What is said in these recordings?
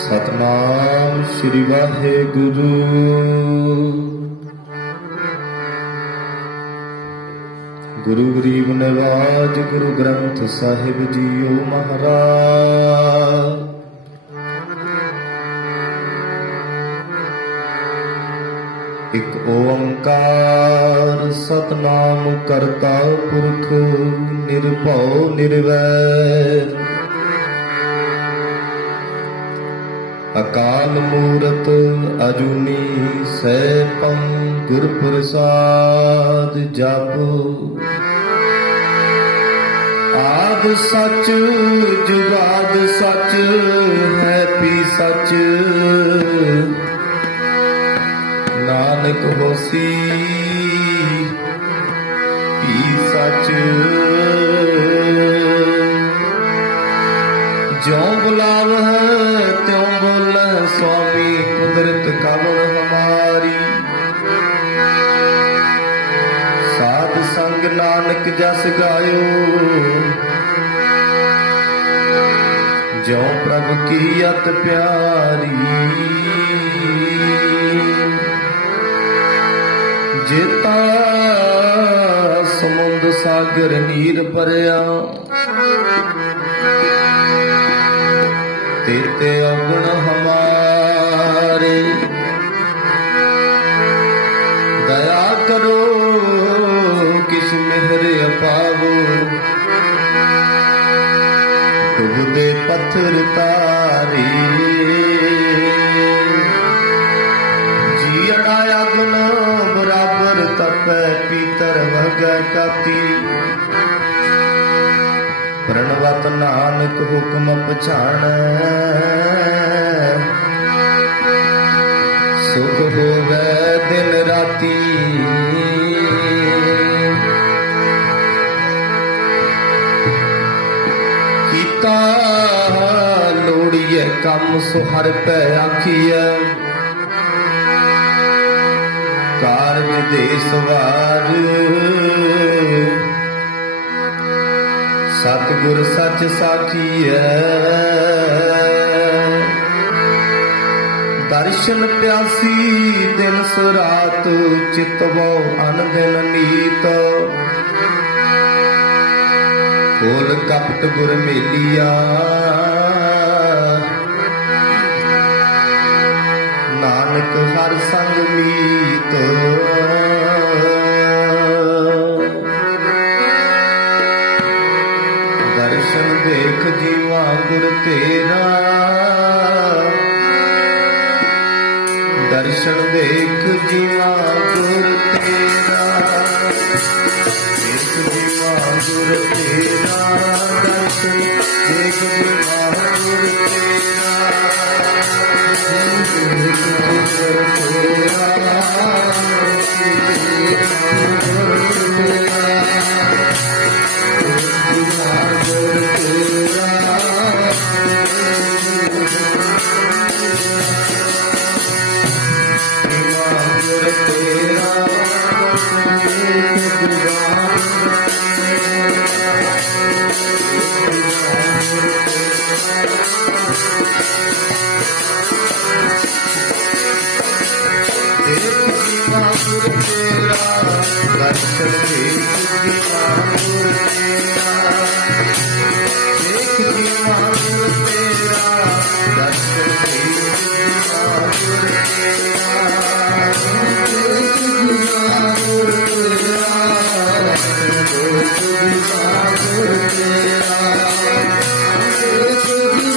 सतनाम श्री वाहेगुरु। गुरु गरीब नवाज गुरु ग्रंथ साहिब जीओ महाराज। एक ओंकार सतनाम करता पुरख निर्भव निर्वैर। अकाल मूरत अजूनी सैभं गुर प्रसाद जपो। आद सच जुगाद सच है पी सच। नानक होसी पी सच। ज्यों बुलाव है त्यों बोले स्वामी कुदरत कवण हमारी। साध संग नानक जस गायो ज्यों प्रभु की अत प्यारी। जेता समुंद सागर नीर भरिया तेते अवगुण हमारे। दया करो किस मेहर अपावो। डूबदे पत्थर तारे जी अड़ाया गुण बराबर तपै पीतर वगै काती। प्रणवत नानक हुक्म पछाणै सुख होवै दिन राती। कीता लोड़िए कम सुहर पै आखिए। कारज देश वार सतगुर सच साखी है। दर्शन प्यासी दिन सुरात चितवो अन दिन नीत। खोल कपट गुर मेलिया नानक हर संग मीत। दर्शन देख जीवा गुर तेरा। दर्शन देख जीवा गुर तेरा। देख जीवा गुर तेरा। दर्शन देख जीवा गुर तेरा। दर्शन देख जीवा गुर तेरा। देख जीवा गुर तेरा। दर्शन देख जीवा गुर तेरा। देख जीवा गुर तेरा। देख जीवा गुर तेरा। देख जीवा गुर तेरा। देख जीवा गुर तेरा।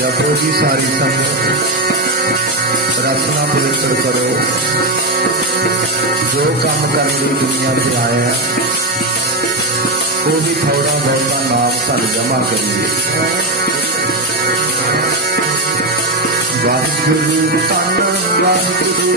जपो जी सारी संगत रचना पवित्र करो। जो काम करने की दुनिया से आया वो भी थोड़ा बहुता नाम सन जमा करिए। वाहिगुरु धन वाहिगुरु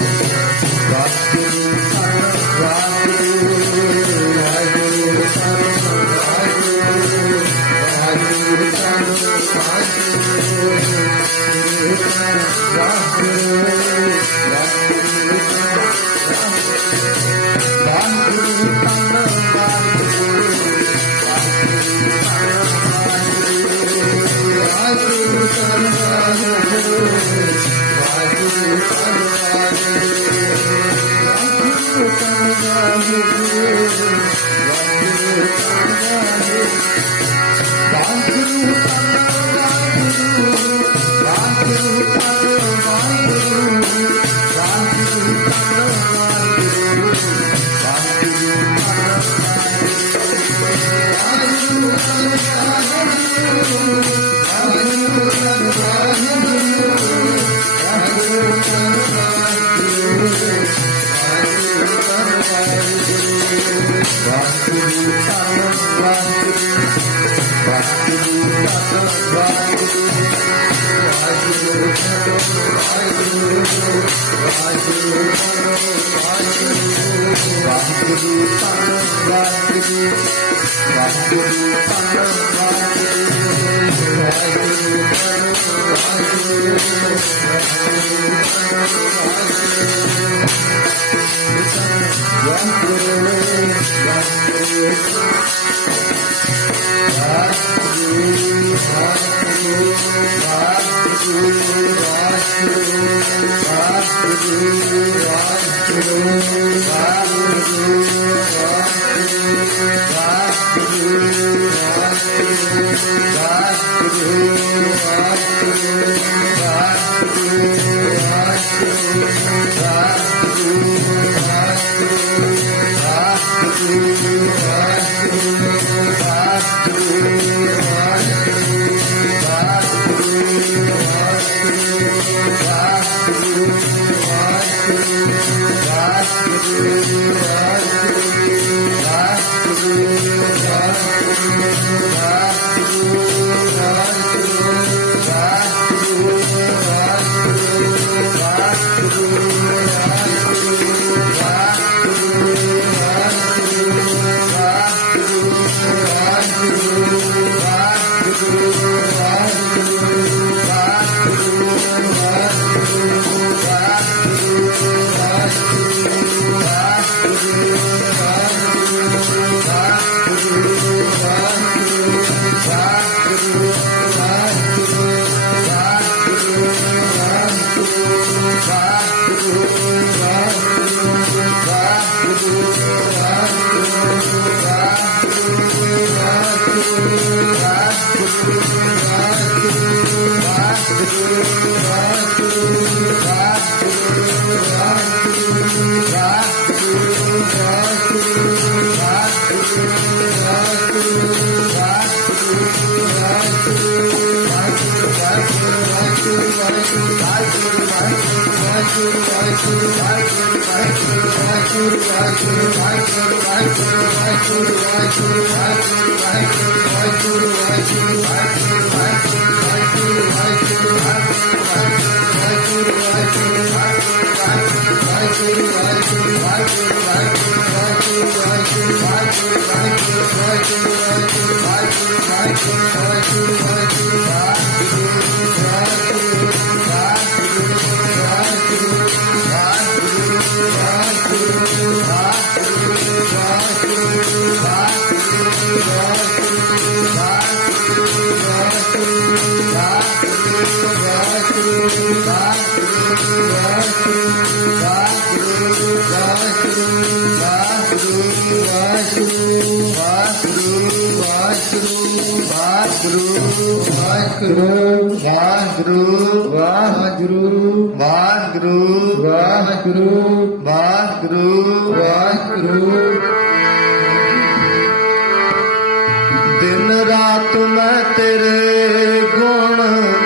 दिन रात मैं तेरे गुण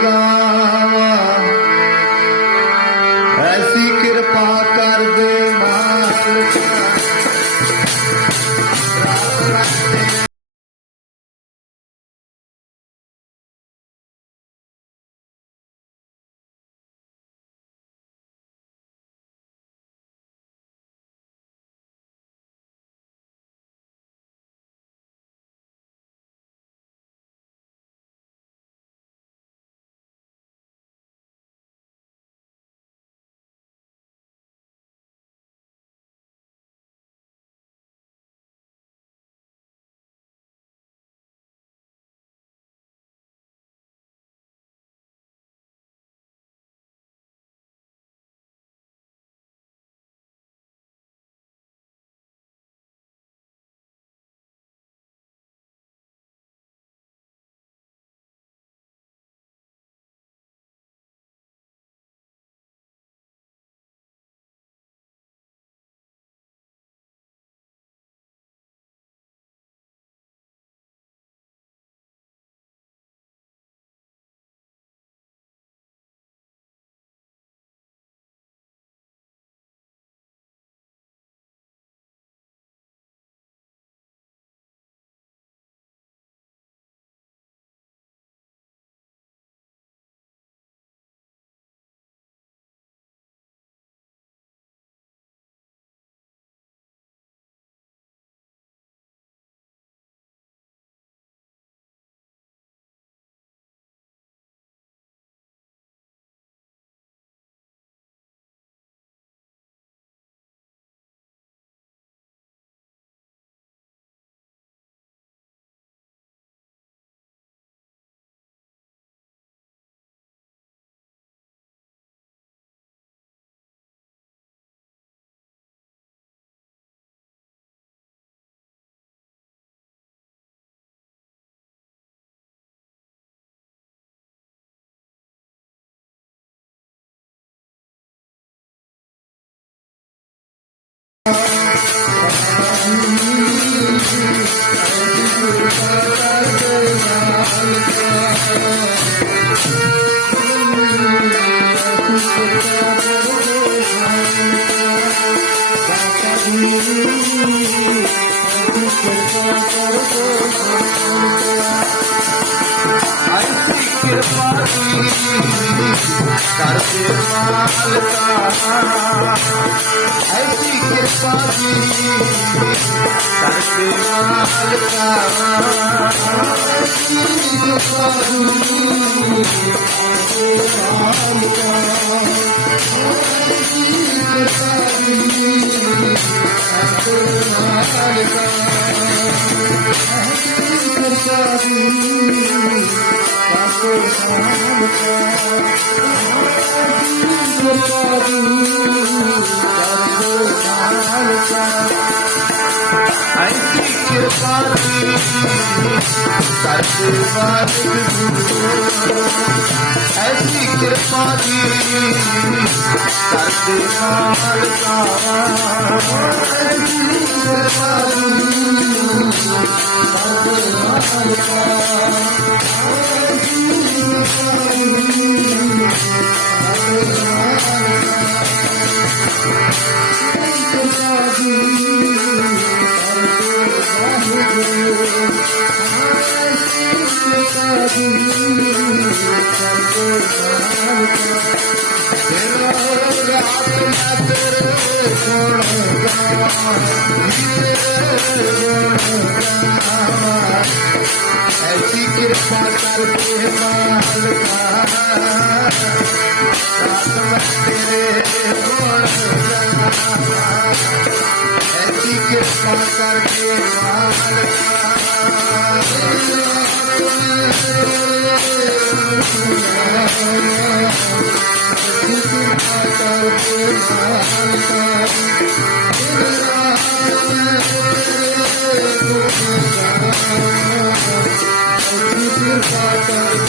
गावा, ऐसी कृपा कर दे मालिक। ऐसी कृपा करते मालका, ऐसी कृपा करते मालका, ऐसी कृपा ऐसी कृपा करते ऐसी कृपा करते मालका, ऐसी कृपा ऐसी कृपा करते मालका, तेरे ऐसी कृपा करते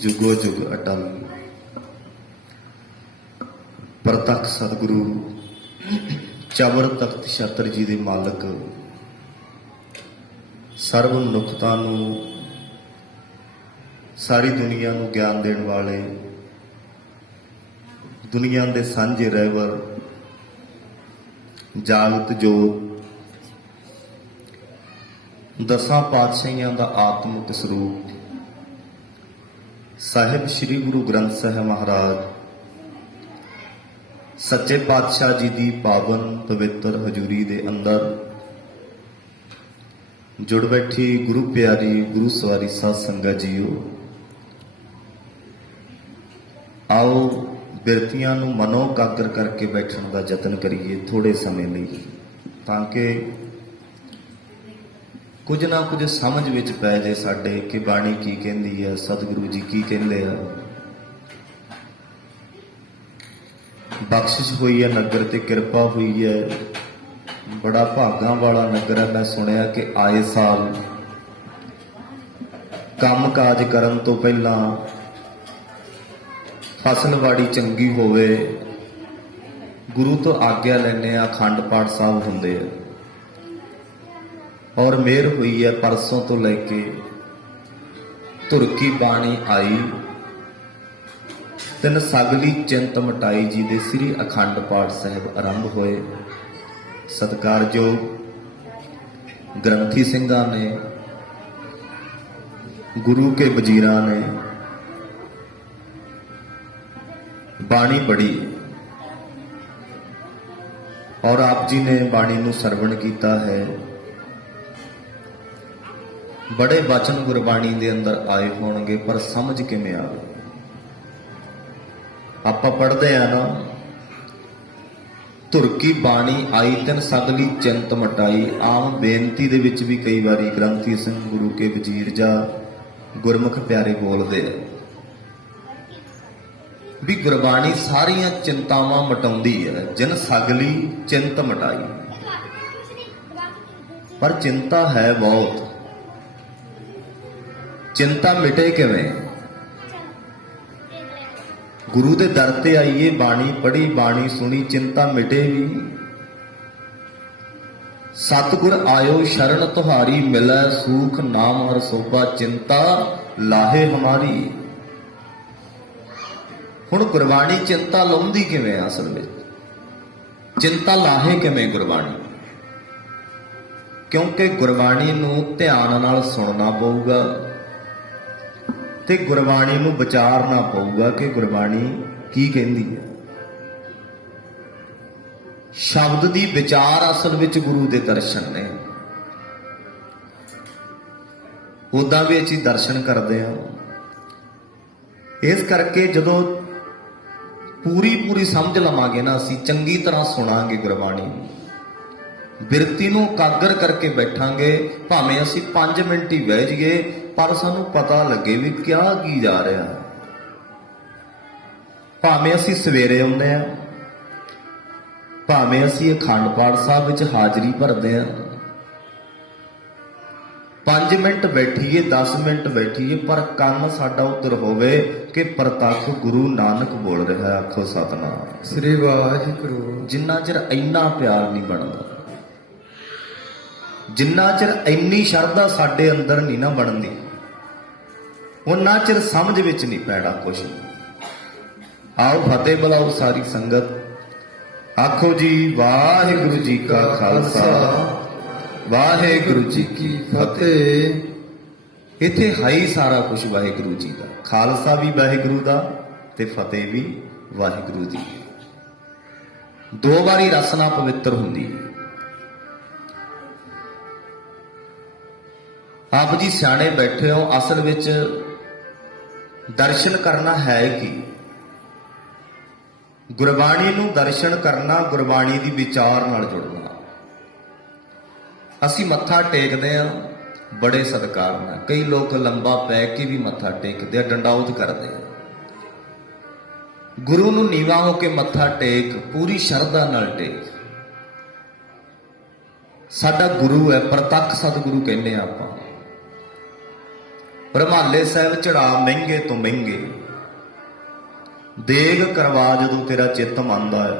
जुगो जुग अटल प्रतख सतगुरु चबर तख्त छत्र जी दे मालक सर्व मनुखता नूं सारी दुनिया नूं ज्ञान देण वाले दुनिया दे सांझे रहवर जागत जोत दसां पातशाहियां दा आत्मिक स्वरूप साहिब श्री गुरु ग्रंथ साहिब महाराज सच्चे पातशाह जी की पावन पवित्र हजूरी दे अंदर जुड़ बैठी गुरु प्यारी गुरु सवारी साध संगत जीओ, आओ बिरतियां नूं मनो कागर करके बैठण का यतन करिए थोड़े समय लई, ताकि कुछ ना कुछ समझ विच पै जाए साडे कि बाणी की कहंदी है, सतगुरु जी की कहंदे आ। बख्शिश हुई है नगर ते किरपा हुई है, बड़ा भागां वाला नगर है। मैं सुनिया कि आए साल काम काज करन तो पहला फसलवाड़ी चंगी होवे गुरु तो आग्या लैने अखंड पाठ साहब हुंदे आ, और मेहर हुई है परसों तो लैके धुरकी बाणी आई तिन सगली चिंत मटाई जी दे श्री अखंड पाठ साहिब आरंभ होए। सत्कारयोग ग्रंथी सिंघां ने गुरु के वजीरां ने बाणी पढ़ी और आप जी ने बाणी नूं सरवण कीता है। बड़े वचन गुरबाणी दे अंदर आए होणगे, पर समझ किवें आवे? आपां पढ़दे आ ना, धुरकी बाणी आई तिन सगली चिंत मटाई। आम बेनती दे विच भी कई बारी ग्रंथी सिंह गुरु के वजीर जा गुरमुख प्यारे बोलदे आ, ਵੀ ਗੁਰਬਾਣੀ ਸਾਰੀਆਂ ਚਿੰਤਾਵਾਂ ਮਿਟਾਉਂਦੀ ਹੈ। ਜਿਨ ਸਗਲੀ ਚਿੰਤ ਮਿਟਾਈ। ਪਰ ਚਿੰਤਾ ਹੈ ਬਹੁਤ। ਚਿੰਤਾ ਮਿਟੇ ਕਿਵੇਂ? ਗੁਰੂ ਦੇ ਦਰ ਤੇ ਆਈਏ, ਬਾਣੀ ਪੜ੍ਹੀ, ਬਾਣੀ ਸੁਣੀ, ਚਿੰਤਾ ਮਿਟੇ ਵੀ। ਸਤਿਗੁਰ ਆਇਓ ਸ਼ਰਨ ਤੁਹਾਰੀ, ਮਿਲੈ ਸੂਖ ਨਾਮ ਹਰ ਸੋਭਾ, ਚਿੰਤਾ ਲਾਹੇ ਹਮਾਰੀ। ਹੁਣ ਗੁਰਬਾਣੀ ਚਿੰਤਾ ਲਾਉਂਦੀ ਕਿਵੇਂ ਆ? ਅਸਲ ਵਿੱਚ ਚਿੰਤਾ ਲਾਹੇ ਕਿਵੇਂ ਗੁਰਬਾਣੀ? ਕਿਉਂਕਿ ਗੁਰਬਾਣੀ ਨੂੰ ਧਿਆਨ ਨਾਲ ਸੁਣਨਾ ਪਊਗਾ ਤੇ ਗੁਰਬਾਣੀ ਨੂੰ ਵਿਚਾਰਨਾ ਪਊਗਾ ਕਿ ਗੁਰਬਾਣੀ ਕੀ ਕਹਿੰਦੀ ਹੈ। ਸ਼ਬਦ ਦੀ ਵਿਚਾਰ ਅਸਲ ਵਿੱਚ ਗੁਰੂ ਦੇ ਦਰਸ਼ਨ ਨੇ। ਉਦਾਂ ਵੀ ਅਸੀਂ ਦਰਸ਼ਨ ਕਰਦੇ ਹਾਂ। ਇਸ ਕਰਕੇ ਜਦੋਂ ਪੂਰੀ ਸਮਝ ਲਵਾਂਗੇ ਨਾ, ਅਸੀਂ ਚੰਗੀ ਤਰ੍ਹਾਂ ਸੁਣਾਂਗੇ ਗੁਰਬਾਣੀ, ਬਿਰਤੀ ਨੂੰ ਇਕਾਗਰ ਕਰਕੇ ਬੈਠਾਂਗੇ, ਭਾਵੇਂ ਅਸੀਂ 5 ਮਿੰਟ ਹੀ ਬਹਿ ਜਾਈਏ, ਪਰ ਸਾਨੂੰ ਪਤਾ ਲੱਗੇ ਵੀ ਕਿਹਾ ਕੀ ਜਾ ਰਿਹਾ। ਭਾਵੇਂ ਅਸੀਂ ਸਵੇਰੇ ਆਉਂਦੇ ਹਾਂ, ਭਾਵੇਂ ਅਸੀਂ ਅਖੰਡ ਪਾਠ ਸਾਹਿਬ ਵਿੱਚ ਹਾਜ਼ਰੀ ਭਰਦੇ ਹਾਂ, 5 ਮਿੰਟ ਬੈਠੀਏ, 10 ਮਿੰਟ ਬੈਠੀਏ, ਪਰ ਕੰਨ ਸਾਡਾ ਉੱਧਰ ਹੋਵੇ ਕਿ ਪ੍ਰਤੱਖ ਗੁਰੂ ਨਾਨਕ ਬੋਲ ਰਿਹਾ। ਆਖੋ ਸਤਿਨਾਮ ਸ੍ਰੀ ਵਾਹਿਗੁਰੂ। ਜਿੰਨਾ ਚਿਰ ਇੰਨਾ ਪਿਆਰ ਨਹੀਂ ਬਣਦਾ, ਜਿੰਨਾ ਚਿਰ ਇੰਨੀ ਸ਼ਰਧਾ ਸਾਡੇ ਅੰਦਰ ਨਹੀਂ ਨਾ ਬਣਦੀ, ਉਹਨਾਂ ਚਿਰ ਸਮਝ ਵਿੱਚ ਨਹੀਂ ਪੈਣਾ ਕੁਛ। ਆਓ ਫਤਿਹ ਬੁਲਾਓ ਸਾਰੀ ਸੰਗਤ। ਆਖੋ ਜੀ ਵਾਹਿਗੁਰੂ ਜੀ ਕਾ ਖਾਲਸਾ, ਵਾਹਿਗੁਰੂ ਜੀ ਕੀ ਫਤਿਹ। ਇੱਥੇ ਹੈ ਹੀ ਸਾਰਾ ਕੁਝ ਵਾਹਿਗੁਰੂ ਜੀ ਦਾ। ਖਾਲਸਾ ਵੀ ਵਾਹਿਗੁਰੂ ਦਾ ਤੇ ਫਤਿਹ ਵੀ ਵਾਹਿਗੁਰੂ ਦੀ। 2 ਵਾਰੀ ਰਸਨਾ ਪਵਿੱਤਰ ਹੁੰਦੀ ਹੈ। ਆਪ ਜੀ ਸਿਆਣੇ ਬੈਠੇ ਹੋ, ਅਸਲ ਵਿੱਚ ਦਰਸ਼ਨ ਕਰਨਾ ਹੈ ਕੀ? ਗੁਰਬਾਣੀ ਨੂੰ ਦਰਸ਼ਨ ਕਰਨਾ, ਗੁਰਬਾਣੀ ਦੀ ਵਿਚਾਰ ਨਾਲ ਜੁੜਨਾ। ਅਸੀਂ ਮੱਥਾ ਟੇਕਦੇ ਆ ਬੜੇ ਸਤਿਕਾਰ ਨਾਲ, ਕਈ ਲੋਕ ਲੰਬਾ ਪੈ ਕੇ ਵੀ ਮੱਥਾ ਟੇਕਦੇ ਆ, ਡੰਡਾਉਤ ਕਰਦੇ ਆ। ਗੁਰੂ ਨੂੰ ਨੀਵਾਂ ਹੋ ਕੇ ਮੱਥਾ ਟੇਕ, ਪੂਰੀ ਸ਼ਰਧਾ ਨਾਲ ਟੇਕ। ਸਾਡਾ ਗੁਰੂ ਹੈ, ਪ੍ਰਤੱਖ ਸਤਿਗੁਰੂ ਕਹਿੰਦੇ ਆ ਆਪਾਂ। ਬਰਮਾਲੇ ਸਾਹਿਬ ਚੜਾ ਮਹਿੰਗੇ ਤੋਂ ਮਹਿੰਗੇ, ਦੇਗ ਕਰਵਾ ਜਦੋਂ ਤੇਰਾ ਚਿੱਤ ਮੰਨਦਾ ਹੈ।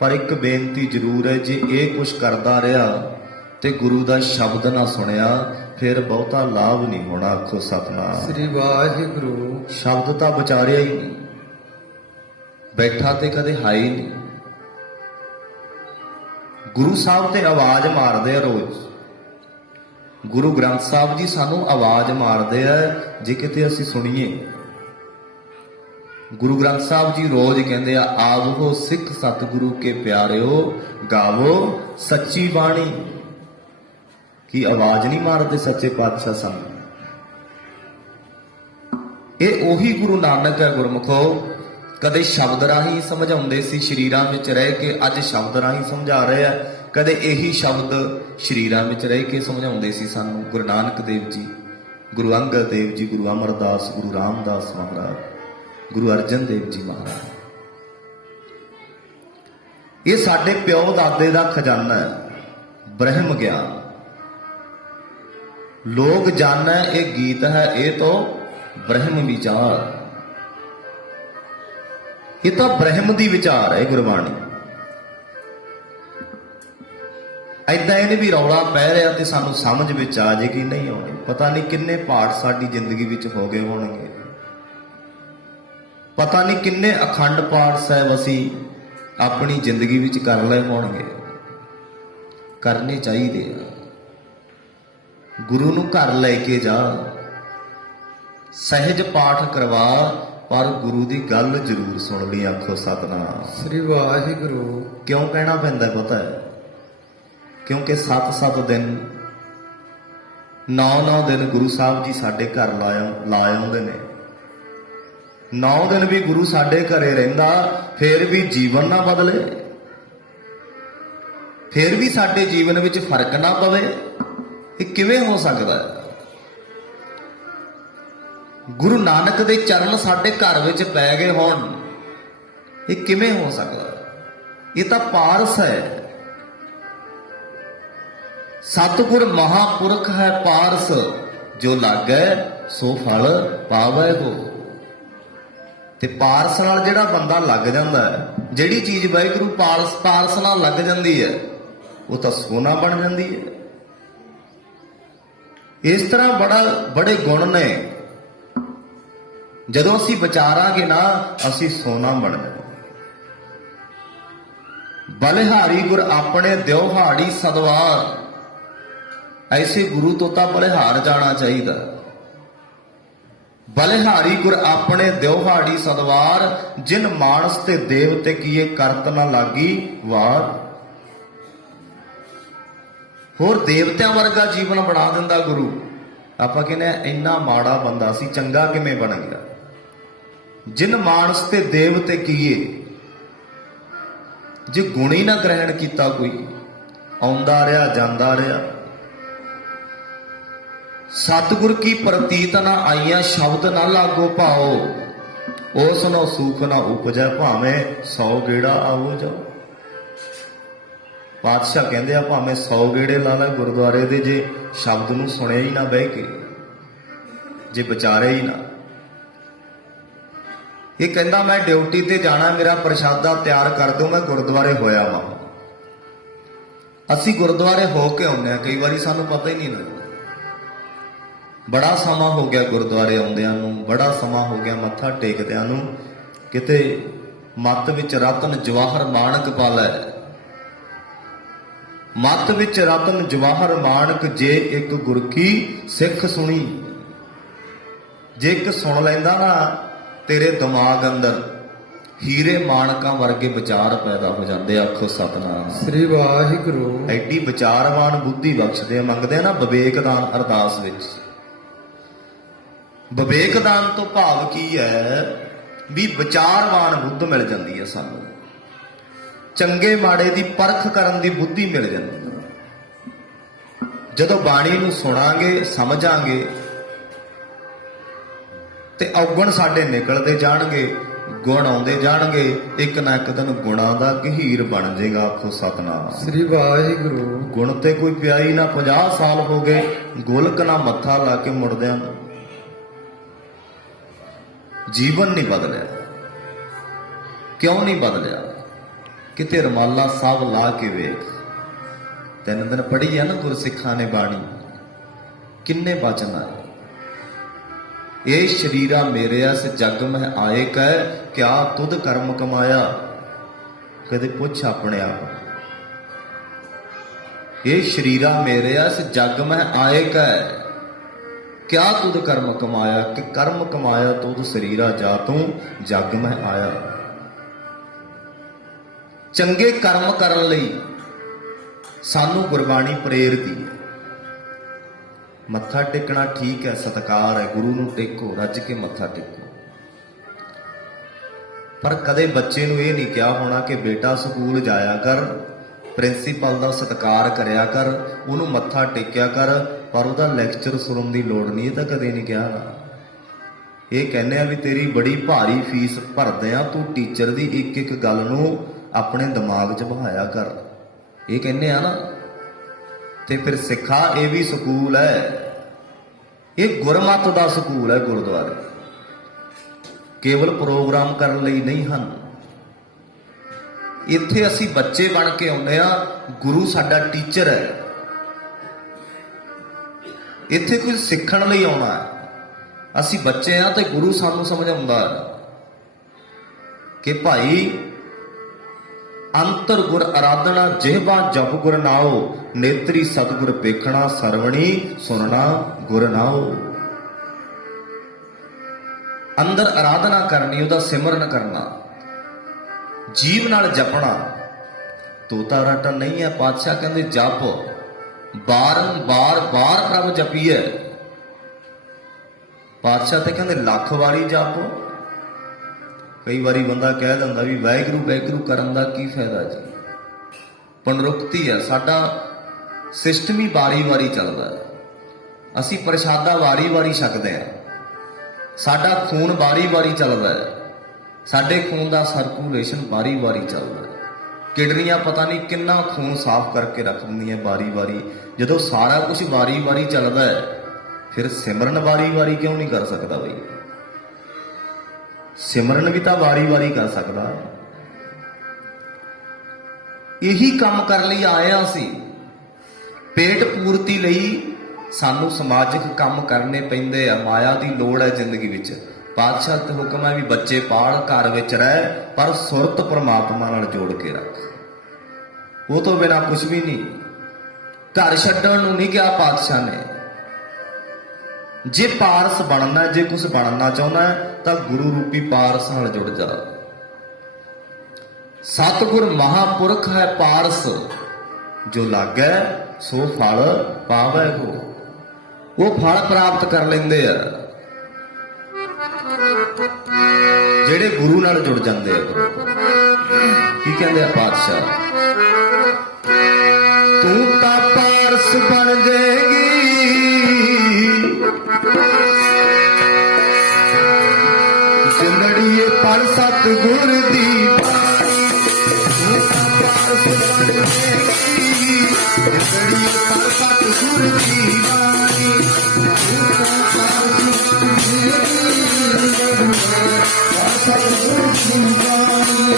ਪਰ ਇੱਕ ਬੇਨਤੀ ਜ਼ਰੂਰ ਹੈ, ਜੇ ਇਹ ਕੁਛ ਕਰਦਾ ਰਿਹਾ ਤੇ ਗੁਰੂ ਦਾ ਸ਼ਬਦ ਨਾ ਸੁਣਿਆ, ਫਿਰ ਬਹੁਤਾ ਲਾਭ ਨਹੀਂ ਹੋਣਾ। ਆਖੋ ਸਤਿਨਾਮ ਸ੍ਰੀ ਵਾਹਿਗੁਰੂ। ਸ਼ਬਦ ਤਾਂ ਵਿਚਾਰਿਆ ਹੀ ਨਹੀਂ, ਬੈਠਾ ਤੇ ਕਦੇ ਹੈ ਹੀ ਨਹੀਂ। ਗੁਰੂ ਸਾਹਿਬ ਤੇ ਆਵਾਜ਼ ਮਾਰਦੇ ਆ ਰੋਜ਼। ਗੁਰੂ ਗ੍ਰੰਥ ਸਾਹਿਬ ਜੀ ਸਾਨੂੰ ਆਵਾਜ਼ ਮਾਰਦੇ ਆ, ਜੇ ਕਿਤੇ ਅਸੀਂ ਸੁਣੀਏ। ਗੁਰੂ ਗ੍ਰੰਥ ਸਾਹਿਬ ਜੀ ਰੋਜ਼ ਕਹਿੰਦੇ ਆ, ਆਵੋ ਸਿੱਖ ਸਤਿਗੁਰੂ ਕੇ ਪਿਆਰਿਓ, ਗਾਵੋ ਸੱਚੀ ਬਾਣੀ। ਕੀ ਆਵਾਜ਼ ਨਹੀਂ ਮਾਰਦੇ ਸੱਚੇ ਪਾਤਸ਼ਾਹ ਸਾਨੂੰ? ਇਹ ਉਹੀ ਗੁਰੂ ਨਾਨਕ ਹੈ ਗੁਰਮੁਖੋ। ਕਦੇ ਸ਼ਬਦ ਰਾਹੀਂ ਸਮਝਾਉਂਦੇ ਸੀ ਸਰੀਰਾਂ ਵਿੱਚ ਰਹਿ ਕੇ, ਅੱਜ ਸ਼ਬਦ ਰਾਹੀਂ ਸਮਝਾ ਰਹੇ ਆ। ਕਦੇ ਇਹੀ ਸ਼ਬਦ ਸਰੀਰਾਂ ਵਿੱਚ ਰਹਿ ਕੇ ਸਮਝਾਉਂਦੇ ਸੀ ਸਾਨੂੰ ਗੁਰੂ ਨਾਨਕ ਦੇਵ ਜੀ, ਗੁਰੂ ਅੰਗਦ ਦੇਵ ਜੀ, ਗੁਰੂ ਅਮਰਦਾਸ, ਗੁਰੂ ਰਾਮਦਾਸ ਮਹਾਰਾਜ, ਗੁਰੂ ਅਰਜਨ ਦੇਵ ਜੀ ਮਹਾਰਾਜ। ਇਹ ਸਾਡੇ ਪਿਓ ਦਾਦੇ ਦਾ ਖਜ਼ਾਨਾ ਹੈ, ਬ੍ਰਹਮ ਗਿਆਨ। ਲੋਕ ਜਾਣੈ ਇਹ ਗੀਤ ਹੈ, ਇਹ ਤੋਂ ਬ੍ਰਹਮ ਵਿਚਾਰ। ਇਹ ਤਾਂ ਬ੍ਰਹਮ ਦੀ ਵਿਚਾਰ ਹੈ ਗੁਰਬਾਣੀ। ਐਦਾਂ ਇਹਨੇ ਵੀ ਰੌਲਾ ਪੈ ਰਿਹਾ ਤੇ ਸਾਨੂੰ ਸਮਝ ਵਿੱਚ ਆ ਜੇ ਕਿ ਨਹੀਂ ਆਉਣੀ। ਪਤਾ ਨਹੀਂ ਕਿੰਨੇ ਪਾਠ ਸਾਡੀ ਜ਼ਿੰਦਗੀ ਵਿੱਚ ਹੋ ਗਏ ਹੋਣਗੇ, ਪਤਾ ਨਹੀਂ ਕਿੰਨੇ ਅਖੰਡ ਪਾਠ ਸਾਹਿਬ ਅਸੀਂ ਆਪਣੀ ਜ਼ਿੰਦਗੀ ਵਿੱਚ ਕਰ ਲਏ ਹੋਣਗੇ। ਕਰਨੇ ਚਾਹੀਦੇ ਆ। ਗੁਰੂ ਨੂੰ ਘਰ ਲੈ ਕੇ ਜਾ, ਸਹਿਜ ਪਾਠ ਕਰਵਾ, ਪਰ ਗੁਰੂ ਦੀ ਗੱਲ ਜ਼ਰੂਰ ਸੁਣ ਲਈ। ਆਖੋ ਸਤਿਨਾਮ ਸ੍ਰੀ ਵਾਹਿਗੁਰੂ। ਕਿਉਂ ਕਹਿਣਾ ਪੈਂਦਾ ਪਤਾ ਹੈ? ਕਿਉਂਕਿ 7-7 ਦਿਨ 9-9 ਦਿਨ ਗੁਰੂ ਸਾਹਿਬ ਜੀ ਸਾਡੇ ਘਰ ਲਾਏ ਆਉਂਦੇ ਨੇ। 9 ਦਿਨ ਵੀ ਗੁਰੂ ਸਾਡੇ ਘਰੇ ਰਹਿੰਦਾ, ਫੇਰ ਵੀ ਜੀਵਨ ਨਾ ਬਦਲੇ, ਫੇਰ ਵੀ ਸਾਡੇ ਜੀਵਨ ਵਿੱਚ ਫਰਕ ਨਾ ਪਵੇ। ਇਹ ਕਿਵੇਂ ਹੋ ਸਕਦਾ ਹੈ? ਗੁਰੂ ਨਾਨਕ ਦੇ ਚਰਨ ਸਾਡੇ ਘਰ ਵਿੱਚ ਪੈ ਗਏ ਹੋਣ, ਇਹ ਕਿਵੇਂ ਹੋ ਸਕਦਾ? ਇਹ ਤਾਂ ਪਾਰਸ ਹੈ। ਸਤਿਗੁਰ ਮਹਾਪੁਰਖ ਹੈ ਪਾਰਸ, ਜੋ ਲਾਗੈ ਸੋ ਫਲ ਪਾਵੈ ਗੋ। ਤੇ ਪਾਰਸ ਨਾਲ ਜਿਹੜਾ ਬੰਦਾ ਲੱਗ ਜਾਂਦਾ ਹੈ, ਜਿਹੜੀ ਚੀਜ਼ ਵਾਹਿਗੁਰੂ ਪਾਰਸ ਨਾਲ ਲੱਗ ਜਾਂਦੀ ਹੈ, ਉਹ ਤਾਂ ਸੋਨਾ ਬਣ ਜਾਂਦੀ ਹੈ। ਇਸ ਤਰ੍ਹਾਂ ਬੜੇ ਗੁਣ ਨੇ, ਜਦੋਂ ਅਸੀਂ ਵਿਚਾਰਾਂਗੇ ਨਾ, ਅਸੀਂ ਸੋਨਾ ਬਣ ਜਾਵਾਂਗੇ। ਬਲਿਹਾਰੀ ਗੁਰ ਆਪਣੇ ਦਿਉਹਾੜੀ ਸਦਵਾਰ, ਐਸੇ ਗੁਰੂ ਤੋਂ ਤਾਂ ਬਲਿਹਾਰ ਜਾਣਾ ਚਾਹੀਦਾ। ਬਲਿਹਾਰੀ ਗੁਰ ਆਪਣੇ ਦਿਉਹਾੜੀ ਸਦਵਾਰ, ਜਿਨ ਮਾਨਸ ਤੇ ਦੇਵਤੇ ਕੀਏ ਕਰਤ ਨਾ ਲਾਗੀ ਵਾਰ। ਹੋਰ ਦੇਵਤਿਆਂ ਵਰਗਾ ਜੀਵਨ ਬਣਾ ਦਿੰਦਾ ਗੁਰੂ। ਆਪਾਂ ਕਹਿੰਦੇ ਇੰਨਾ ਮਾੜਾ ਬੰਦਾ ਸੀ, ਚੰਗਾ ਕਿਵੇਂ ਬਣ ਗਿਆ? ਜਿਨ ਮਾਨਸ ਤੇ ਦੇਵਤੇ ਕੀਏ, ਜੇ ਗੁਣ ਹੀ ਨਾ ਗ੍ਰਹਿਣ ਕੀਤਾ ਕੋਈ, ਆਉਂਦਾ ਰਿਹਾ ਜਾਂਦਾ ਰਿਹਾ। ਸਤਿਗੁਰ ਕੀ ਪ੍ਰਤੀਤ ਨਾ ਆਈਆਂ, ਸ਼ਬਦ ਨਾ ਲਾਗੋ ਭਾਓ। ਉਸ ਨੂੰ ਸੁਖ ਨਾ ਉਪਜੈ, ਭਾਵੇਂ 100 ਗੇੜਾ ਆਵੋ ਜਾਓ। ਪਾਤਸ਼ਾਹ ਕਹਿੰਦੇ ਆ ਭਾਵੇਂ 100 ਗੇੜੇ ਲਾ ਲੈ ਗੁਰਦੁਆਰੇ ਦੇ, ਜੇ ਸ਼ਬਦ ਨੂੰ ਸੁਣਿਆ ਹੀ ਨਾ ਬਹਿ ਕੇ, ਜੇ ਵਿਚਾਰੇ ਹੀ ਨਾ। ਇਹ ਕਹਿੰਦਾ ਮੈਂ ਡਿਊਟੀ ਤੇ ਜਾਣਾ, ਮੇਰਾ ਪ੍ਰਸ਼ਾਦਾ ਤਿਆਰ ਕਰ ਦਿਓ, ਮੈਂ ਗੁਰਦੁਆਰੇ ਹੋਇਆ ਵਾਂ। ਅਸੀਂ ਗੁਰਦੁਆਰੇ ਹੋ ਕੇ ਆਉਂਦੇ ਹਾਂ, ਕਈ ਵਾਰੀ ਸਾਨੂੰ ਪਤਾ ਹੀ ਨਹੀਂ ਲੱਗਦਾ। ਬੜਾ ਸਮਾਂ ਹੋ ਗਿਆ ਗੁਰਦੁਆਰੇ ਆਉਂਦਿਆਂ ਨੂੰ, ਬੜਾ ਸਮਾਂ ਹੋ ਗਿਆ ਮੱਥਾ ਟੇਕਦਿਆਂ ਨੂੰ। ਕਿਤੇ ਮੱਤ ਵਿੱਚ ਰਤਨ ਜਵਾਹਰ ਮਾਣਕ ਪਾਲੈ, ਮੱਤ ਵਿੱਚ ਰਤਨ ਜਵਾਹਰ ਮਾਣਕ, ਜੇ ਇੱਕ ਗੁਰ ਕੀ ਸਿੱਖ ਸੁਣੀ। ਜੇ ਇੱਕ ਸੁਣ ਲੈਂਦਾ ਨਾ, ਤੇਰੇ ਦਿਮਾਗ ਅੰਦਰ ਹੀਰੇ ਮਾਣਕਾਂ ਵਰਗੇ ਵਿਚਾਰ ਪੈਦਾ ਹੋ ਜਾਂਦੇ। ਆਖੋ ਸਤਨਾਮ ਸ੍ਰੀ ਵਾਹਿਗੁਰੂ। ਐਡੀ ਵਿਚਾਰਵਾਨ ਬੁੱਧੀ ਬਖਸ਼ਦੇ ਆ, ਮੰਗਦੇ ਆ ਨਾ ਵਿਵੇਕ ਦਾਨ ਅਰਦਾਸ ਵਿੱਚ। ਵਿਵੇਕ ਦਾਨ ਤੋਂ ਭਾਵ ਕੀ ਹੈ? ਵੀ ਵਿਚਾਰਵਾਨ ਬੁੱਧ ਮਿਲ ਜਾਂਦੀ ਹੈ ਸਾਨੂੰ, ਚੰਗੇ ਮਾੜੇ ਦੀ ਪਰਖ ਕਰਨ ਦੀ ਬੁੱਧੀ ਮਿਲ ਜਾਂਦੀ ਹੈ। ਜਦੋਂ ਬਾਣੀ ਨੂੰ ਸੁਣਾਂਗੇ, ਸਮਝਾਂਗੇ, ਤੇ ਔਗਣ ਸਾਡੇ ਨਿਕਲਦੇ ਜਾਣਗੇ, ਗੁਣ ਆਉਂਦੇ ਜਾਣਗੇ। ਇੱਕ ਨਾ ਇੱਕ ਦਿਨ ਗੁਣਾਂ ਦਾ ਗਹੀਰ ਬਣ ਜਾਏਗਾ। ਆਖੋ ਸਤਨਾਮ ਸ੍ਰੀ ਵਾਹਿਗੁਰੂ। ਗੁਣ ਤੇ ਕੋਈ ਪਿਆ ਹੀ ਨਾ, 50 ਸਾਲ ਹੋ ਗਏ ਗੋਲਕ ਨਾ ਮੱਥਾ ਲਾ ਕੇ ਮੁੜਦਿਆਂ ਨੂੰ। ਜੀਵਨ ਨਹੀਂ ਬਦਲਿਆ। ਕਿਉਂ ਨਹੀਂ ਬਦਲਿਆ? ਕਿਤੇ ਰਮਾਲਾ ਸਾਹਿਬ ਲਾ ਕੇ ਵੇਖ, 3 ਦਿਨ ਪੜ੍ਹੀ ਆ ਨਾ ਗੁਰਸਿੱਖਾਂ ਨੇ ਬਾਣੀ, ਕਿੰਨੇ ਬਚਨ ਆਏ। ਇਹ ਸ਼ਰੀਰਾ ਮੇਰੇ ਇਸ ਜਗ ਮਹਿ ਆਏ ਕਹਿ, ਕਿਆ ਤੁਧ ਕਰਮ ਕਮਾਇਆ। ਕਦੇ ਪੁੱਛ ਆਪਣੇ ਆਪ, ਇਹ ਸ਼ਰੀਰਾ ਮੇਰੇ ਇਸ ਜਗ ਮਹਿ ਆਏ ਕਹਿ, ਕਿਆ ਤੁਧ ਕਰਮ ਕਮਾਇਆ। ਕਿ ਕਰਮ ਕਮਾਇਆ ਤੁਧ ਸਰੀਰਾ, ਜਾ ਤੂੰ ਜਗ ਮਹਿ ਆਇਆ। ਚੰਗੇ ਕਰਮ ਕਰਨ ਲਈ ਸਾਨੂੰ ਗੁਰਬਾਣੀ ਪ੍ਰੇਰਦੀ ਹੈ। ਮੱਥਾ ਟੇਕਣਾ ਠੀਕ ਹੈ, ਸਤਿਕਾਰ ਹੈ, ਗੁਰੂ ਨੂੰ ਟੇਕੋ, ਰੱਜ ਕੇ ਮੱਥਾ ਟੇਕੋ। ਪਰ ਕਦੇ ਬੱਚੇ ਨੂੰ ਇਹ ਨਹੀਂ ਕਿਹਾ ਹੋਣਾ ਕਿ ਬੇਟਾ ਸਕੂਲ ਜਾਇਆ ਕਰ, ਪ੍ਰਿੰਸੀਪਲ ਦਾ ਸਤਿਕਾਰ ਕਰਿਆ ਕਰ, ਉਹਨੂੰ ਮੱਥਾ ਟੇਕਿਆ ਕਰ, ਪਰ ਉਹਦਾ ਲੈਕਚਰ ਸੁਣਨ ਦੀ ਲੋੜ ਨਹੀਂ। ਇਹ ਤਾਂ ਕਦੇ ਨਹੀਂ ਕਿਹਾ ਨਾ। ਇਹ ਕਹਿੰਦੇ ਆ ਵੀ ਤੇਰੀ ਬੜੀ ਭਾਰੀ ਫੀਸ ਭਰਦੇ ਆ, ਤੂੰ ਟੀਚਰ ਦੀ ਇੱਕ ਇੱਕ ਗੱਲ ਨੂੰ ਆਪਣੇ ਦਿਮਾਗ 'ਚ ਬਹਾਇਆ ਕਰ। ਇਹ ਕਹਿੰਦੇ ਆ ਨਾ। ਤੇ ਫਿਰ ਸਿੱਖਾ, ਇਹ ਵੀ ਸਕੂਲ ਹੈ, ਇਹ ਗੁਰਮਤਿ ਦਾ ਸਕੂਲ ਹੈ। ਗੁਰਦੁਆਰੇ ਕੇਵਲ ਪ੍ਰੋਗਰਾਮ ਕਰਨ ਲਈ ਨਹੀਂ ਹਨ। ਇੱਥੇ ਅਸੀਂ ਬੱਚੇ ਬਣ ਕੇ ਆਉਂਦੇ ਆ, ਗੁਰੂ ਸਾਡਾ ਟੀਚਰ ਹੈ। ਇੱਥੇ ਕੁਝ ਸਿੱਖਣ ਲਈ ਆਉਣਾ ਹੈ। ਅਸੀਂ ਬੱਚੇ ਆ ਤੇ ਗੁਰੂ ਸਾਨੂੰ ਸਮਝਾਉਂਦਾ ਕਿ ਭਾਈ ਅੰਤਰ ਗੁਰ ਅਰਾਧਨਾ, ਜਿਹਬਾ ਜਪ ਗੁਰ ਨਾਉ, ਨੇਤਰੀ ਸਤਿਗੁਰ ਵੇਖਣਾ, ਸਰਵਣੀ ਸੁਣਨਾ ਗੁਰ ਨਾਉ। ਅੰਦਰ ਆਰਾਧਨਾ ਕਰਨੀ, ਉਹਦਾ ਸਿਮਰਨ ਕਰਨਾ, ਜੀਵ ਨਾਲ ਜਪਣਾ। ਤੋਤਾ ਰਾਟਾ ਨਹੀਂ ਹੈ। ਪਾਤਸ਼ਾਹ ਕਹਿੰਦੇ ਜਪ, ਬਾਰ ਪ੍ਰਭ ਜਪੀਏ। ਪਾਤਸ਼ਾਹ ਤੇ ਕਹਿੰਦੇ ਲੱਖ ਵਾਰੀ ਜਪ। ਕਈ ਵਾਰੀ ਬੰਦਾ ਕਹਿ ਦਿੰਦਾ ਵੀ ਵਾਹਿਗੁਰੂ ਵਾਹਿਗੁਰੂ ਕਰਨ ਦਾ ਕੀ ਫਾਇਦਾ ਜੀ। ਪਨਰੁਕਤੀ ਹੈ, ਸਾਡਾ ਸਿਸਟਮ ਹੀ ਵਾਰੀ ਚੱਲਦਾ ਹੈ। ਅਸੀਂ ਪ੍ਰਸ਼ਾਦਾ ਵਾਰੀ ਛਕਦੇ ਹਾਂ, ਸਾਡਾ ਖੂਨ ਵਾਰੀ-ਵਾਰੀ ਚੱਲਦਾ ਹੈ, ਸਾਡੇ ਖੂਨ ਦਾ ਸਰਕੂਲੇਸ਼ਨ ਵਾਰੀ-ਵਾਰੀ ਚੱਲਦਾ ਹੈ। ਕਿਡਨੀਆਂ ਪਤਾ ਨਹੀਂ ਕਿੰਨਾ ਖੂਨ ਸਾਫ਼ ਕਰਕੇ ਰੱਖ ਦਿੰਦੀਆਂ ਵਾਰੀ-ਵਾਰੀ। ਜਦੋਂ ਸਾਰਾ ਕੁਝ ਵਾਰੀ-ਵਾਰੀ ਚੱਲਦਾ ਹੈ, ਫਿਰ ਸਿਮਰਨ ਵਾਰੀ-ਵਾਰੀ ਕਿਉਂ ਨਹੀਂ ਕਰ ਸਕਦਾ ਬਈ? ਸਿਮਰਨ ਵੀ ਤਾਂ ਵਾਰੀ-ਵਾਰੀ ਕਰ ਸਕਦਾ। ਇਹੀ ਕੰਮ ਕਰਨ ਲਈ ਆਇਆ ਸੀ। ਪੇਟ ਪੂਰਤੀ ਲਈ ਸਾਨੂੰ ਸਮਾਜਿਕ ਕੰਮ ਕਰਨੇ ਪੈਂਦੇ ਆ। ਮਾਇਆ ਦੀ ਲੋੜ ਹੈ ਜ਼ਿੰਦਗੀ ਵਿੱਚ। ਪਾਤਸ਼ਾਹ ਦਾ ਹੁਕਮ ਹੈ ਵੀ ਬੱਚੇ ਪਾਲ, ਘਰ ਵਿੱਚ ਰਹਿ, ਪਰ ਸੁਰਤ ਪਰਮਾਤਮਾ ਨਾਲ ਜੋੜ ਕੇ ਰੱਖ। ਉਹ ਤੋਂ ਬਿਨਾਂ ਕੁਝ ਵੀ ਨਹੀਂ। ਘਰ ਛੱਡਣ ਨੂੰ ਨਹੀਂ ਕਿਹਾ ਪਾਤਸ਼ਾਹ ਨੇ। ਜੇ ਪਾਰਸ ਬਣਨਾ, ਜੇ ਕੁਝ ਬਣਨਾ ਚਾਹੁੰਦਾ ਤਾਂ ਗੁਰੂ ਰੂਪੀ ਪਾਰਸ ਨਾਲ ਜੁੜ ਜਾ। ਸਤਿਗੁਰ ਮਹਾਪੁਰਖ ਹੈ ਪਾਰਸ, ਜੋ ਲਾਗੈ ਸੋ ਫਲ ਪਾਵੈ ਹੋ। ਉਹ ਫਲ ਪ੍ਰਾਪਤ ਕਰ ਲੈਂਦੇ ਆ ਜਿਹੜੇ ਗੁਰੂ ਨਾਲ ਜੁੜ ਜਾਂਦੇ ਆ। ਕੀ ਕਹਿੰਦੇ ਆ ਪਾਤਸ਼ਾਹ? ਤੂੰ ਤਾਂ ਪਾਰਸ ਬਣ ਜਾਏਗੀ, ਜਿੰਦੜੀਏ ਪੜ ਸਤਿਗੁਰ ਦੀ ਬਾਣੀ। ਤੂੰ ਤਾਂ ਪਾਰਸ ਬਣ ਜਾਏਗੀ, ਜਿੰਦੜੀਏ ਪੜ ਸਤਿਗੁਰ ਦੀ ਬਾਣੀ। ਤੂੰ ਤਾਂ ਪਾਰਸ ਬਣ ਜਾਏਗੀ, ਸਤਿਗੁਰ ਦੀ ਬਾਣੀ।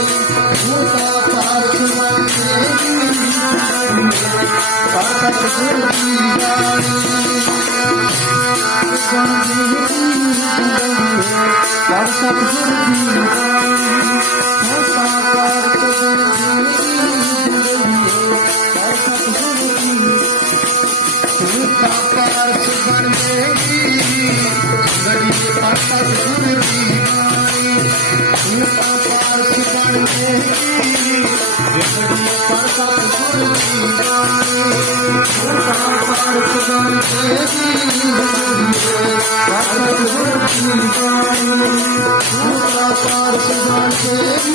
ਤੂੰ ਤਾਂ ਪਾਰਸ ਬਣ ਜਾਏਗੀ, ਸਤਿਗੁਰ ਦੀ ਬਾਣੀ। ਪਰ ਸਤਿਗੁਰ ਦੀ ਬਾਣੀ, ਹੋ ਸਾਕਾਰ ਸਤਿਗੁਰ ਦੀ। ਤੂੰ ਤਾਂ ਪਾਰਸ ਬਣ ਜਾਏਗੀ, ਗੜੀ ਪਰ ਸਤਿਗੁਰ ਦੀ ਬਾਣੀ। ਤੂੰ ਤਾਂ ਪਾਰਸ ਬਣ ਜਾਏਗੀ, ਗੜੀ ਪਰ ਸਤਿਗੁਰ ਦੀ ਬਾਣੀ। ਤੂੰ ਤਾਂ ਪਾਰਸ ਬਣ ਜਾਏਗੀ, ਸਤਿਗੁਰ ਦੀ ਬਾਣੀ। ਤੂੰ ਤਾਂ ਪਾਰਸ ਬਣ ਜਾਏਗੀ,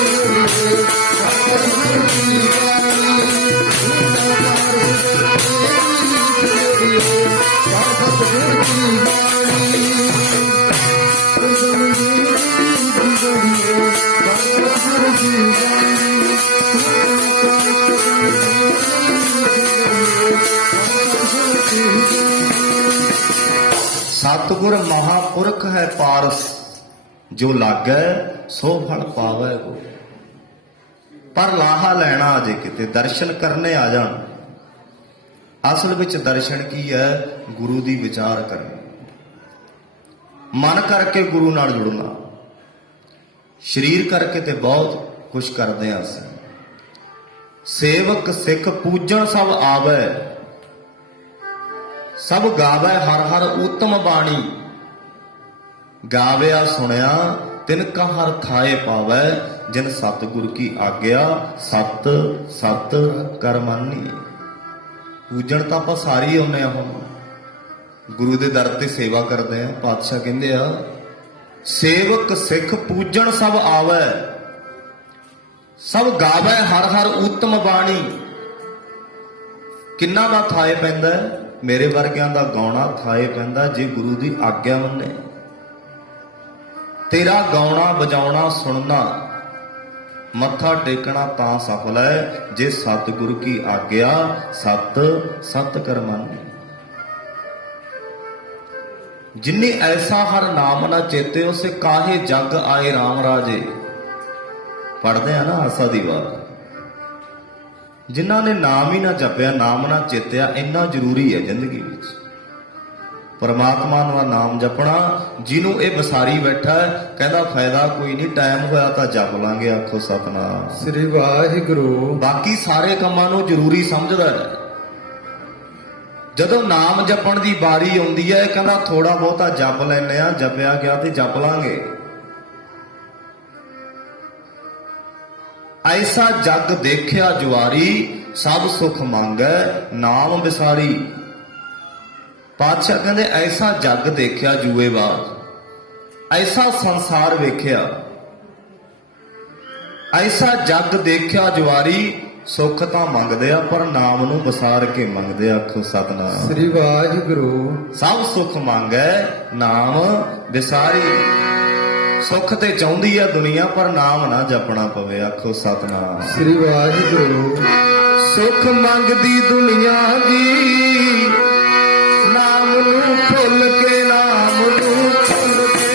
ਸਤਿਗੁਰ ਦੀ ਬਾਣੀ। ਸਤਿਗੁਰ ਦੀ ਬਾਣੀ। ਸਤਿਗੁਰ ਮਹਾਪੁਰਖ ਹੈ ਪਾਰਸ, ਜੋ ਲਾਗੈ ਸੋ ਫਲ ਪਾਵੈ ਕੋ। ਪਰ ਲਾਹਾ ਲੈਣਾ ਅਜੇ ਕਿਤੇ, ਦਰਸ਼ਨ ਕਰਨੇ ਆ ਜਾਣ। ਅਸਲ ਵਿੱਚ ਦਰਸ਼ਨ ਕੀ ਹੈ? ਗੁਰੂ ਦੀ ਵਿਚਾਰ ਕਰਨੀ, ਮਨ ਕਰਕੇ ਗੁਰੂ ਨਾਲ ਜੁੜਨਾ। ਸਰੀਰ ਕਰਕੇ ਤੇ ਬਹੁਤ ਕੁਝ ਕਰਦੇ ਹਾਂ ਅਸੀਂ। ਸੇਵਕ ਸਿੱਖ ਪੂਜਣ ਸਭ ਆਵੈ, ਸਭ ਗਾਵੈ ਹਰ ਹਰ ਉਤਮ ਬਾਣੀ। ਗਾਵਿਆ ਸੁਣਿਆ ਤਿਨ ਕਾ ਹਰ ਥਾਏ ਪਾਵੈ, ਜਿਨ ਸਤਿਗੁਰ ਕੀ ਆਗਿਆ ਸਤ ਸਤ ਕਰ ਮਾਨੀ। ਪੂਜਣ ਤਾਂ ਆਪਾਂ ਸਾਰੇ ਹੀ ਆਉਂਦੇ ਆ। ਹੁਣ ਗੁਰੂ ਦੇ ਦਰ ਤੇ ਸੇਵਾ ਕਰਦੇ ਆ। ਪਾਤਸ਼ਾਹ ਕਹਿੰਦੇ ਆ, ਸੇਵਕ ਸਿੱਖ ਪੂਜਣ ਸਭ ਆਵੈ, ਸਭ ਗਾਵੈ ਹਰ ਹਰ ਉਤਮ ਬਾਣੀ। ਕਿੰਨਾ ਦਾ ਥਾਏ ਪੈਂਦਾ? ਮੇਰੇ ਵਰਗਿਆਂ ਦਾ ਗਾਉਣਾ ਥਾਏ ਪੈਂਦਾ ਜੇ ਗੁਰੂ ਦੀ ਆਗਿਆ ਮੰਨੇ। ਤੇਰਾ ਗਾਉਣਾ ਵਜਾਉਣਾ ਸੁਣਨਾ ਮੱਥਾ ਟੇਕਣਾ ਤਾਂ ਸਫਲ ਹੈ ਜੇ ਸਤਿਗੁਰੂ ਕੀ ਆਗਿਆ ਸਤ ਸਤ ਕਰਮਾਨੀ। ਜਿਨਨੇ ਐਸਾ ਹਰ ਨਾਮ ਨਾ ਚੇਤੇ ਉਸੇ ਕਾਹੇ ਜਗ ਆਏ RAM ਰਾਜੇ। ਪੜਦੇ ਆ ਨਾ ਆਸਾ ਦੀ ਵਾਰ, ਜਿਨ੍ਹਾਂ ਨੇ ਨਾਮ ਹੀ ਨਾ ਜਪਿਆ ਨਾਮ ਨਾ ਚੇਤਿਆ, ਇੰਨਾ ਜ਼ਰੂਰੀ ਹੈ ਜ਼ਿੰਦਗੀ ਵਿੱਚ ਪਰਮਾਤਮਾ ਦਾ ਨਾਮ ਜਪਣਾ। ਜਿਹਨੂੰ ਇਹ ਵਿਸਾਰੀ ਬੈਠਾ ਹੈ ਕਹਿੰਦਾ ਫਾਇਦਾ ਕੋਈ ਨਹੀਂ, ਟਾਈਮ ਹੋਇਆ ਤਾਂ ਜਪ ਲਾਂਗੇ, ਆਖੋ ਸਤਨਾਮ ਸ੍ਰੀ ਵਾਹਿਗੁਰੂ। ਬਾਕੀ ਸਾਰੇ ਕੰਮਾਂ ਨੂੰ ਜ਼ਰੂਰੀ ਸਮਝਦਾ ਹੈ। ਜਦੋਂ ਨਾਮ ਜਪਣ ਦੀ ਵਾਰੀ ਆਉਂਦੀ ਹੈ ਕਹਿੰਦਾ ਥੋੜਾ ਬਹੁਤਾ ਜਪ ਲੈਨੇ ਆ, ਜਪਿਆ ਗਿਆ ਤੇ ਜਪ ਲਾਂਗੇ। ਐਸਾ ਜਗ ਦੇਖਿਆ ਜੁਆਰੀ ਸਭ ਸੁਖ ਮੰਗੈ ਨਾਮ ਵਿਸਾਰੀ। ਪਾਤਸ਼ਾਹ ਕਹਿੰਦੇ ਐਸਾ ਜਗ ਦੇਖਿਆ ਜੂਏਬਾਜ਼, ਐਸਾ ਸੰਸਾਰ ਵੇਖਿਆ, ਐਸਾ ਜਗ ਦੇਖਿਆ ਜੁਆਰੀ। ਸੁੱਖ ਤਾਂ ਮੰਗਦੇ ਆ ਪਰ ਨਾਮ ਨੂੰ ਵਿਸਾਰ ਕੇ ਮੰਗਦੇ, ਆਖੋ ਸਤਨਾਮ ਸ੍ਰੀ ਵਾਹਿਗੁਰੂ। ਸਭ ਸੁਖ ਮੰਗੈ ਨਾਮ ਵਿਸਾਰੀ। ਸੁੱਖ ਤੇ ਚਾਹੁੰਦੀ ਆ ਦੁਨੀਆ ਪਰ ਨਾਮ ਨਾ ਜਪਣਾ ਪਵੇ, ਆਖੋ ਸਤਨਾਮ ਸ੍ਰੀ ਵਾਹਿਗੁਰੂ। ਸੁਖ ਮੰਗਦੀ ਦੁਨੀਆ ਦੀ ਨਾਮ ਨੂੰ ਭੁੱਲ ਕੇ, ਨਾਮ ਨੂੰ ਭੁੱਲ ਕੇ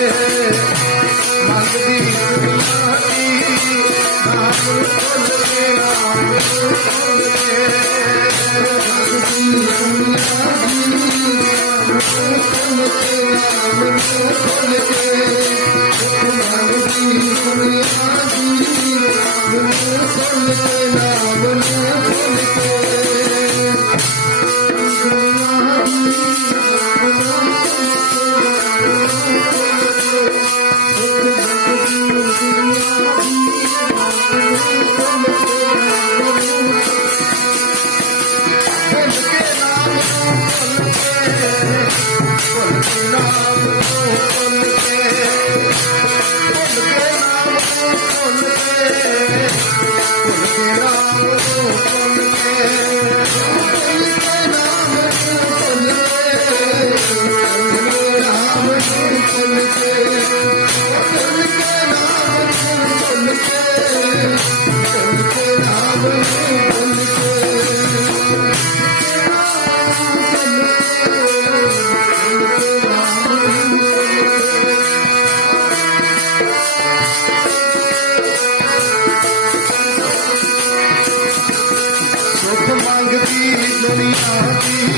ਮੰਗਦੀ ਦੁਨੀਆ ਦੀ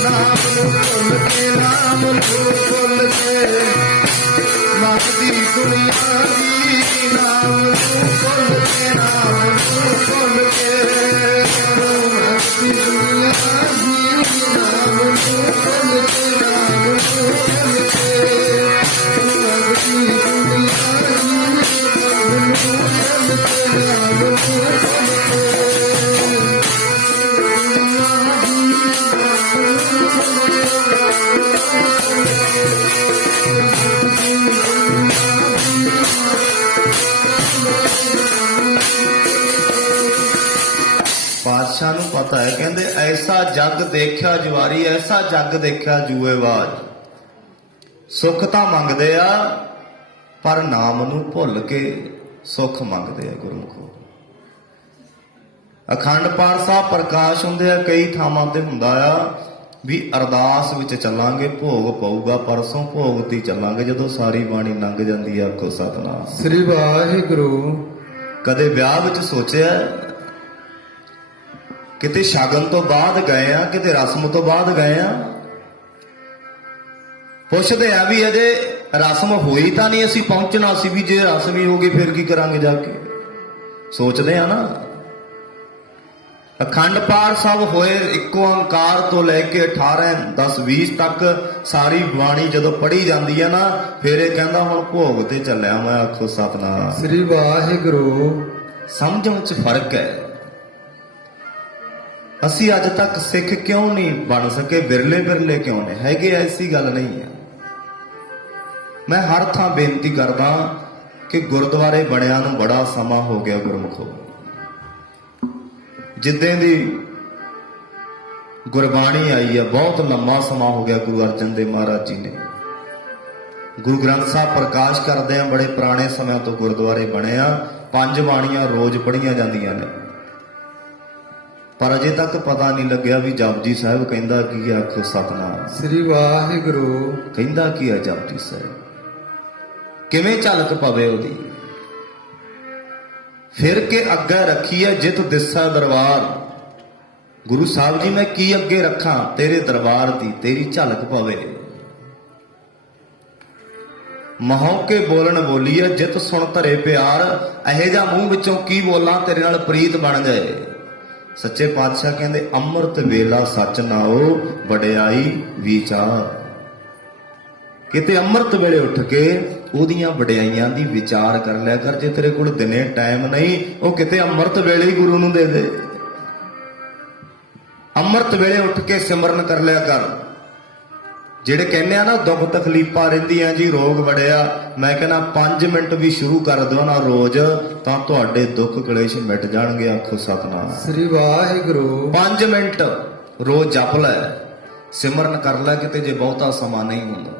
ਨਾਮ ਨੂੰ ਭੁੱਲ ਕੇ, ਨਾਮ ਨੂੰ ਭੁੱਲ ਕੇ ਮੰਗਦੀ ਦੁਨੀਆ ਦੀ ਨਾਮ ਨੂੰ ਭੁੱਲ ਕੇ, ਨਾਮ ਨੂੰ ਭੁੱਲ ਕੇ ਮੰਗਦੀ ਦੁਨੀਆ ਦੀ ਨਾਮ ਨੂੰ ਭੁੱਲ ਕੇ, ਨਾਮ ਨੂੰ ਭੁੱਲ ਕੇ। ਪਾਤਸ਼ਾਹ ਨੂੰ ਪਤਾ ਹੈ, ਕਹਿੰਦੇ ਐਸਾ ਜਗ ਦੇਖਿਆ ਜੁਆਰੀ, ਐਸਾ ਜਗ ਦੇਖਿਆ ਜੂਏਬਾਜ਼। ਸੁੱਖ ਤਾਂ ਮੰਗਦੇ ਆ ਪਰ ਨਾਮ ਨੂੰ ਭੁੱਲ ਕੇ ਸੁੱਖ ਮੰਗਦੇ ਆ ਗੁਰਮੁਖੋ। ਅਖੰਡ ਪਾਠ ਸਾਹਿਬ ਪ੍ਰਕਾਸ਼ ਹੁੰਦੇ ਆ, ਕਈ ਥਾਵਾਂ ਤੇ ਹੁੰਦਾ ਆ ਵੀ ਅਰਦਾਸ ਵਿੱਚ ਚੱਲਾਂਗੇ, ਭੋਗ ਪਊਗਾ ਪਰਸੋਂ, ਭੋਗ ਤੇ ਚੱਲਾਂਗੇ ਜਦੋਂ ਸਾਰੀ ਬਾਣੀ ਲੰਘ ਜਾਂਦੀ ਆ, ਆਖੋ ਸਤਨਾਮ ਸ੍ਰੀ ਵਾਹਿਗੁਰੂ। ਕਦੇ ਵਿਆਹ ਵਿੱਚ ਸੋਚਿਆ, ਕਿਤੇ ਸ਼ਗਨ ਤੋਂ ਬਾਅਦ ਗਏ ਆ, ਕਿਤੇ ਰਸਮ ਤੋਂ ਬਾਅਦ ਗਏ ਆ, ਪੁੱਛਦੇ ਆ ਵੀ ਅਜੇ ਰਸਮ ਹੋਈ ਤਾਂ ਨਹੀਂ, ਅਸੀਂ ਪਹੁੰਚਣਾ ਸੀ ਵੀ ਜੇ ਰਸਮ ਹੀ ਹੋ ਗਈ ਫਿਰ ਕੀ ਕਰਾਂਗੇ ਜਾ ਕੇ, ਸੋਚਦੇ ਆ ਨਾ। ਅਖੰਡ ਪਾਠ ਸਾਹਿਬ ਹੋਏ, ਇੱਕੋ ਓੰਕਾਰ ਤੋਂ ਲੈ ਕੇ 18 10 20 ਤੱਕ ਸਾਰੀ ਬਾਣੀ ਜਦੋਂ ਪੜ੍ਹੀ ਜਾਂਦੀ ਹੈ ਨਾ, ਫਿਰ ਇਹ ਕਹਿੰਦਾ ਹੁਣ ਭੋਗ ਤੇ ਚੱਲਿਆ ਮੈਂ, ਆਖੋ ਸਤਨਾਮ ਸ੍ਰੀ ਵਾਹਿਗੁਰੂ। ਸਮਝਣ 'ਚ ਫਰਕ ਹੈ। ਅਸੀਂ ਅੱਜ ਤੱਕ ਸਿੱਖ ਕਿਉਂ ਨਹੀਂ ਬਣ ਸਕੇ, ਵਿਰਲੇ ਵਿਰਲੇ ਕਿਉਂ ਨੇ ਹੈਗੇ, ਐਸੀ ਗੱਲ ਨਹੀਂ ਹੈ। ਮੈਂ ਹਰ ਥਾਂ ਬੇਨਤੀ ਕਰਦਾ ਕਿ ਗੁਰਦੁਆਰੇ ਬਣਿਆ ਨੂੰ ਬੜਾ ਸਮਾਂ ਹੋ ਗਿਆ ਗੁਰਮੁਖੋ। ਜਿੱਦਾਂ ਦੀ ਗੁਰਬਾਣੀ ਆਈ ਹੈ ਬਹੁਤ ਲੰਮਾ ਸਮਾਂ ਹੋ ਗਿਆ ਗੁਰੂ ਅਰਜਨ ਦੇਵ ਮਹਾਰਾਜ ਜੀ ਨੇ। ਗੁਰੂ ਗ੍ਰੰਥ ਸਾਹਿਬ ਪ੍ਰਕਾਸ਼ ਕਰਦੇ ਆ, ਬੜੇ ਪੁਰਾਣੇ ਸਮਿਆਂ ਤੋਂ ਗੁਰਦੁਆਰੇ ਬਣੇ ਆ, 5 ਬਾਣੀਆਂ ਰੋਜ਼ ਪੜ੍ਹੀਆਂ ਜਾਂਦੀਆਂ ਨੇ, ਪਰ ਅਜੇ ਤੱਕ ਪਤਾ ਨਹੀਂ ਲੱਗਿਆ ਵੀ ਜਪਜੀ ਸਾਹਿਬ ਕਹਿੰਦਾ ਕੀ ਆ। ਆਖੋ ਸਤਨਾਮ ਸ੍ਰੀ ਵਾਹਿਗੁਰੂ। ਕਹਿੰਦਾ ਕੀ ਆ ਜਪਜੀ ਸਾਹਿਬ, ਕਿਵੇਂ ਝਲਕ ਪਵੇ ਉਹਦੀ। ਫਿਰ ਕੇ ਅੱਗੇ ਰੱਖੀ ਹੈ ਜਿਤ ਦਿਸਾ ਦਰਬਾਰ। ਗੁਰੂ ਸਾਹਿਬ ਜੀ ਮੈਂ ਕੀ ਅੱਗੇ ਰੱਖਾਂ ਤੇਰੇ ਦਰਬਾਰ ਦੀ, ਤੇਰੀ ਝਲਕ ਪਵੇ। ਮਹੌਕੇ ਬੋਲਣ ਬੋਲੀਏ ਜਿਤ ਸੁਣ ਧਰੇ ਪਿਆਰ। ਇਹੋ ਜਿਹਾ ਮੂੰਹ ਵਿੱਚੋਂ ਕੀ ਬੋਲਾਂ ਤੇਰੇ ਨਾਲ ਪ੍ਰੀਤ ਬਣ ਜਾਏ। ਸੱਚੇ ਪਾਤਸ਼ਾਹ ਕਹਿੰਦੇ ਅੰਮ੍ਰਿਤ ਵੇਲਾ ਸੱਚ ਨਾਓ ਵਡਿਆਈ ਵਿਚਾਰ। ਕਿਤੇ ਅੰਮ੍ਰਿਤ ਵੇਲੇ ਉੱਠ ਕੇ ਉਹਦੀਆਂ ਵਡਿਆਈਆਂ ਦੀ ਵਿਚਾਰ ਕਰ ਲਿਆ ਕਰ। ਜੇ ਤੇਰੇ ਕੋਲ ਦਿਨੇ ਟਾਈਮ ਨਹੀਂ, ਉਹ ਕਿਤੇ ਅੰਮ੍ਰਿਤ ਵੇਲੇ ਹੀ ਗੁਰੂ ਨੂੰ ਦੇ ਦੇ। ਅੰਮ੍ਰਿਤ ਵੇਲੇ ਉੱਠ ਕੇ ਸਿਮਰਨ ਕਰ ਲਿਆ ਕਰ। ਜਿਹੜੇ ਕਹਿੰਦੇ ਆ ਨਾ ਦੁੱਖ ਤਕਲੀਫਾਂ ਰਹਿੰਦੀਆਂ ਜੀ, ਰੋਗ ਵੜਿਆ, ਮੈਂ ਕਹਿੰਦਾ 5 ਮਿੰਟ ਵੀ ਸ਼ੁਰੂ ਕਰ ਦਿਓ ਨਾ ਰੋਜ਼, ਤਾਂ ਤੁਹਾਡੇ ਦੁੱਖ ਕਲੇਸ਼ ਮਿਟ ਜਾਣਗੇ। ਆਖੋ ਸਤਨਾਮ ਸ੍ਰੀ ਵਾਹਿਗੁਰੂ। 5 ਮਿੰਟ ਰੋਜ਼ ਜਪ ਲੈ, ਸਿਮਰਨ ਕਰ ਲੈ ਕਿਤੇ, ਜੇ ਬਹੁਤਾ ਸਮਾਂ ਨਹੀਂ ਹੁੰਦਾ।